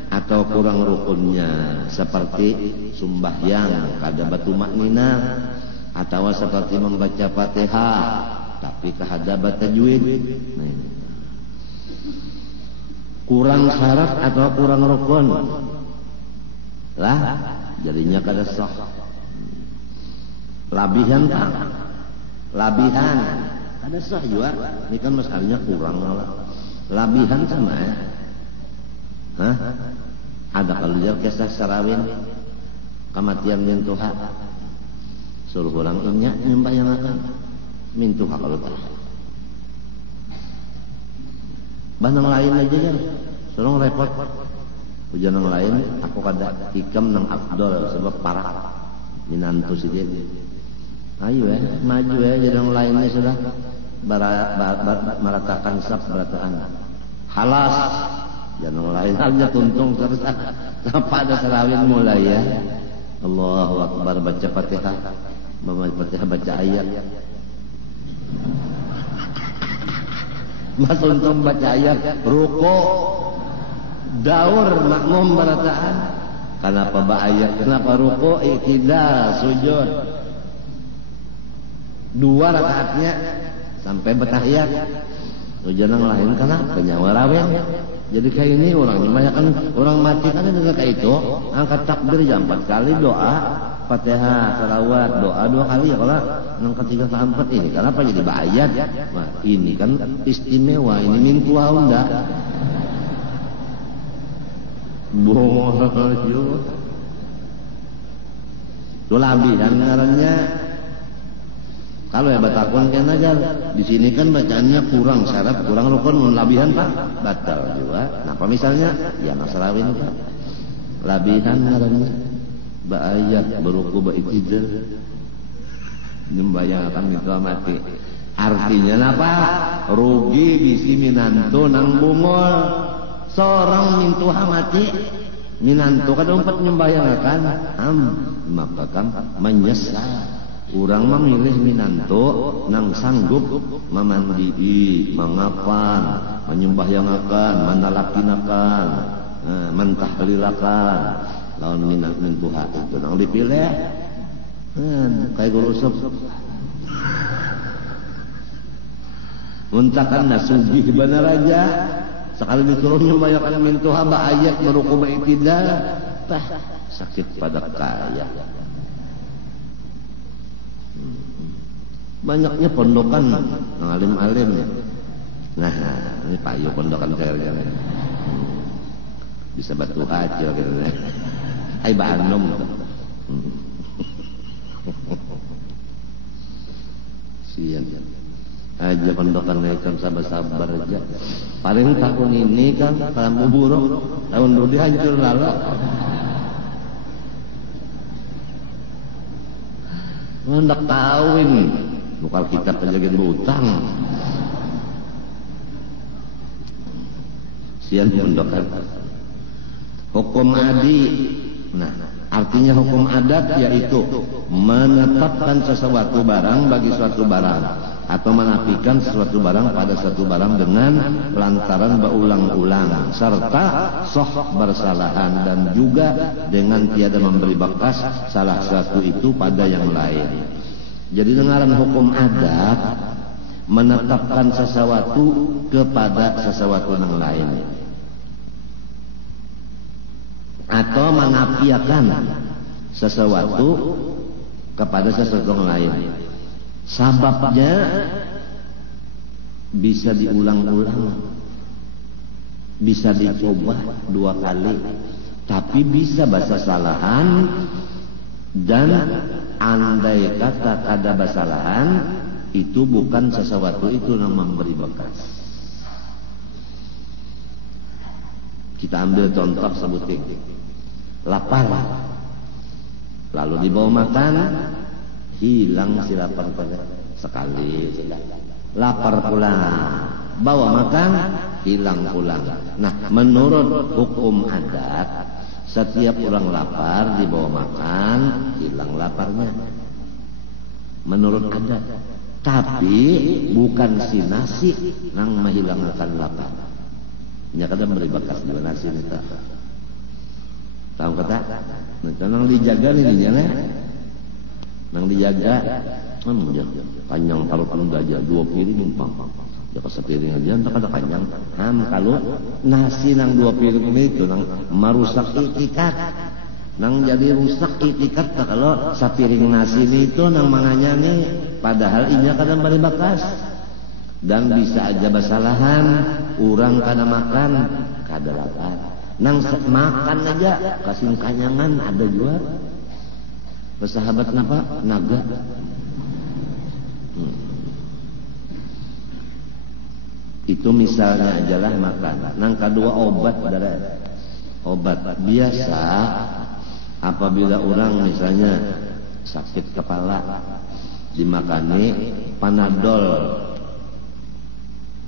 atau kurang rukunnya, seperti sembahyang kada batu maknina, atau seperti membaca Fatihah tapi kahadabat tajwid. Nah, kurang syarat atau kurang rukun lah jadinya kada sah. Labihan tak? Labihan kada sah juga. Ini kan masalahnya kurang lah. Labihan sama ya. Hah? Ada kalau dia kisah sarawin kematian mintuha suruh orang inyak nyembah yang akan mintuha kalau tak banang lain aja kan suruh repot hujan yang lain aku kada hikam nang afdol sebab parah minantu sidin ayo maju jadi yang lainnya sudah meratakan sab berataan halas jangan lain halnya tuntung terus pada serawin mulai ya Allahu Akbar baca Fatihah baca ayat mas untung baca ayat ruko daur makmum berataan kenapa ayat kenapa ruko iktidal sujud 2 rakaatnya sampai bertahiyat tujuan yang lain karena penyawa rawin. Jadi kayak ini orangnya banyak kan orang mati kan ada kayak itu angkat takbir jam 4 kali doa Fatihah salawat doa 2 kali ya kalau angkat 3 ke 4 ini kenapa jadi bayat? Nah, ini kan istimewa ini minggu Honda bohong itu labihan ngarannya. Kalau ya batakun kan aja di sini kan bacaannya kurang syarat kurang rukun labihan pak batal juga. Kenapa misalnya ya nasarawin pak labihan ngarannya baayat beruku baiktidal nyembayangkan itu mati artinya apa rugi bisi minantu nang bungol seorang mintuha mati minantu kan umpat nyembayangkan maka kan menyesal. Urang memilih minantu nang sanggup memandii, mengapan, menyembahyangakan, menalakinakan, mentahlilakan. Lawan mintuha itu nang dipilih, kayak guru sub. Muntakan nasugih benar aja. Sekali disuruh nyembahyangakan mintuha ayat meruku baiktidal, sakit pada kaya. Banyaknya pondokan alim-alim ya. Nah ini payu pondokan saya bisa batu aja gitu ya. Ai Bandung sian aja pondokan kan sabar-sabar aja. Paling tahun ini kan kamu buruk tahun dulu dihancur lalu. Hendak kawin bukan kita penjaga hutang sian pondokan hukum adi. Nah artinya hukum adat yaitu menetapkan sesuatu barang bagi suatu barang atau menafikan sesuatu barang pada suatu barang dengan lantaran berulang-ulang serta soh bersalahan dan juga dengan tiada memberi bekas salah satu itu pada yang lain. Jadi dengaran hukum adat menetapkan sesuatu kepada sesuatu yang lain atau menafikan sesuatu kepada sesuatu yang lain. Sababnya bisa diulang-ulang, bisa dicoba 2 kali, tapi bisa bahasa salahan dan andai kata kada basalahan itu bukan sesuatu itu yang memberi bekas. Kita ambil contoh sebuting lapar. Lalu dibawa makan, hilang si lapar sekali. Lapar pulang, bawa makan, hilang pulang. Nah, menurut hukum adat, setiap orang lapar dibawa makan, hilang laparnya. Menurut adat. Tapi bukan si nasi nang menghilangkan lapar. Nya kadang beri bekas di nasi nita. Tahu kata? Nang dijaga nih nya. Nang dijaga, panjang taruh aja 2 piring numpang. Ya ke sepiring aja entar kada panjang. Kalau nasi nang 2 piring itu nang merusak itikat. Nang jadi rusak itikat kalau sapiring nasi itu nang manganya nih padahal inya kadang bari bakas. Dan bisa aja basalahan, urang kada makan, kada lapar. Nang makan aja kasih kanyangan ada juga. Bersahabat napa? Naga. Itu misalnya ajalah makan. Nang kedua obat darah. Obat biasa apabila orang misalnya sakit kepala dimakani Panadol.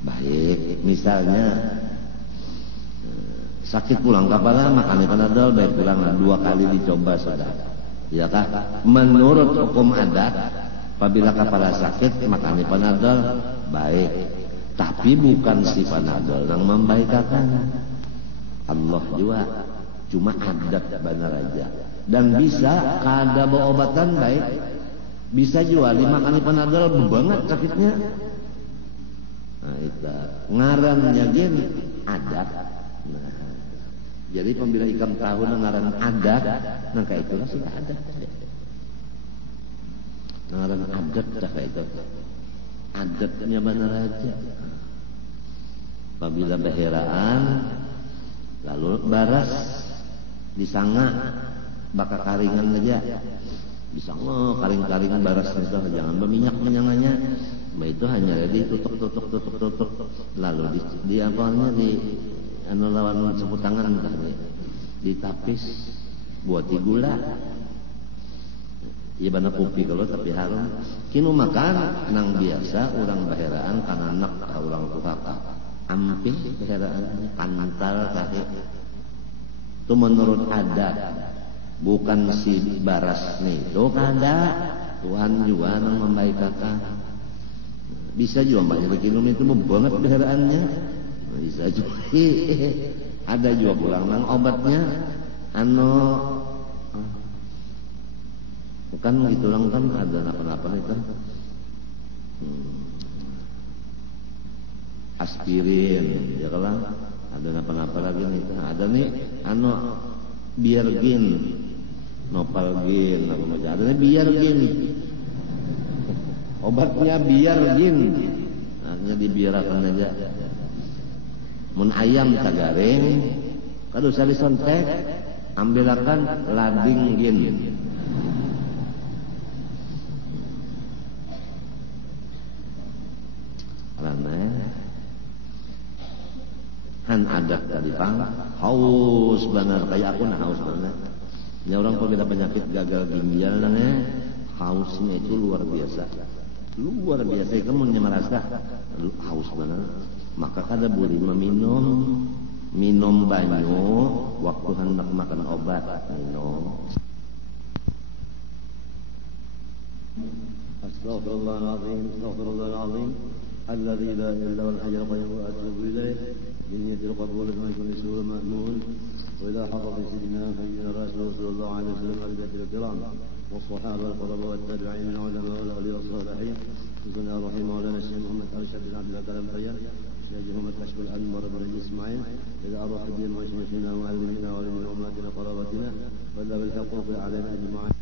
Baik, misalnya sakit pulang kepala makani Panadol baik pulang 2 kali dicoba sudah. Ya kah? Menurut hukum adat apabila kepala sakit makani Panadol baik. Tapi bukan si Panadol yang membaikkan. Allah juga cuma adat benar aja. Dan bisa kada bawa obatan baik. Bisa juga dimakani Panadol banget sakitnya. Nah itu ngarannya gin adat. Nah, jadi pembila ikam tahu ngaran adat, nah kayak itulah sudah adat. Ngaran adat dah kayak itu. Adatnya benar aja. Apabila beheraan lalu baras disanga baka karingan aja disanga karing-karing baras itu jangan berminyak menyanganya. Itu hanya tutuk lalu di apanya di anu lawan sapu tangan ditapis buat gula. Iya benar kopi kalau tapi harum. Kinu makan nang biasa orang baheraan kana anak orang tua amping baheraan pantal kaki. Itu menurut adat. Bukan si baras nih. Itu kada Tuhan juga nang membaikkan. Bisa juga banyak kinu itu banget baheraannya. Bisa juga. Ada juga pulang nang obatnya anu bukan gitu lang kan ada apa-apa itu aspirin ya kalau ada apa-apa lagi nih ada nih anu biargin nopalgin apa macam ada nih biargin obatnya biargin hanya dibiarkan aja mun ayam tagaring kalau sali sontek ambilakan ladinggin. Han adat tadi pang haus benar kayak aku haus benar. Ini orang kalau ada penyakit gagal ginjal hausnya itu luar biasa. Luar biasa kamu merasa haus benar. Maka kada boleh minum banyu waktu hendak makan obat minum. Astaghfirullahaladzim, astaghfirullahaladzim. الذي لا إله إلا هو الحي القيوم وأتوب إليه بنية القبول كما يكون سوء مأمون وإلى حضرة سيدنا سيدنا رسول صلى الله عليه وسلم والبيت الكرام والصحابة القرباء والتابعين من علماء والأولياء والصالحين بسم الله الرحمن الرحيم الشيخ محمد أرشد بن عبد الله كلام خير الشيخ محمد كشف الأنمر بن إسماعيل إلى أرواح الدين وشيخنا وعلمنا وعلم أمتنا قرابتنا ولا بالحقوق علينا أجمعين.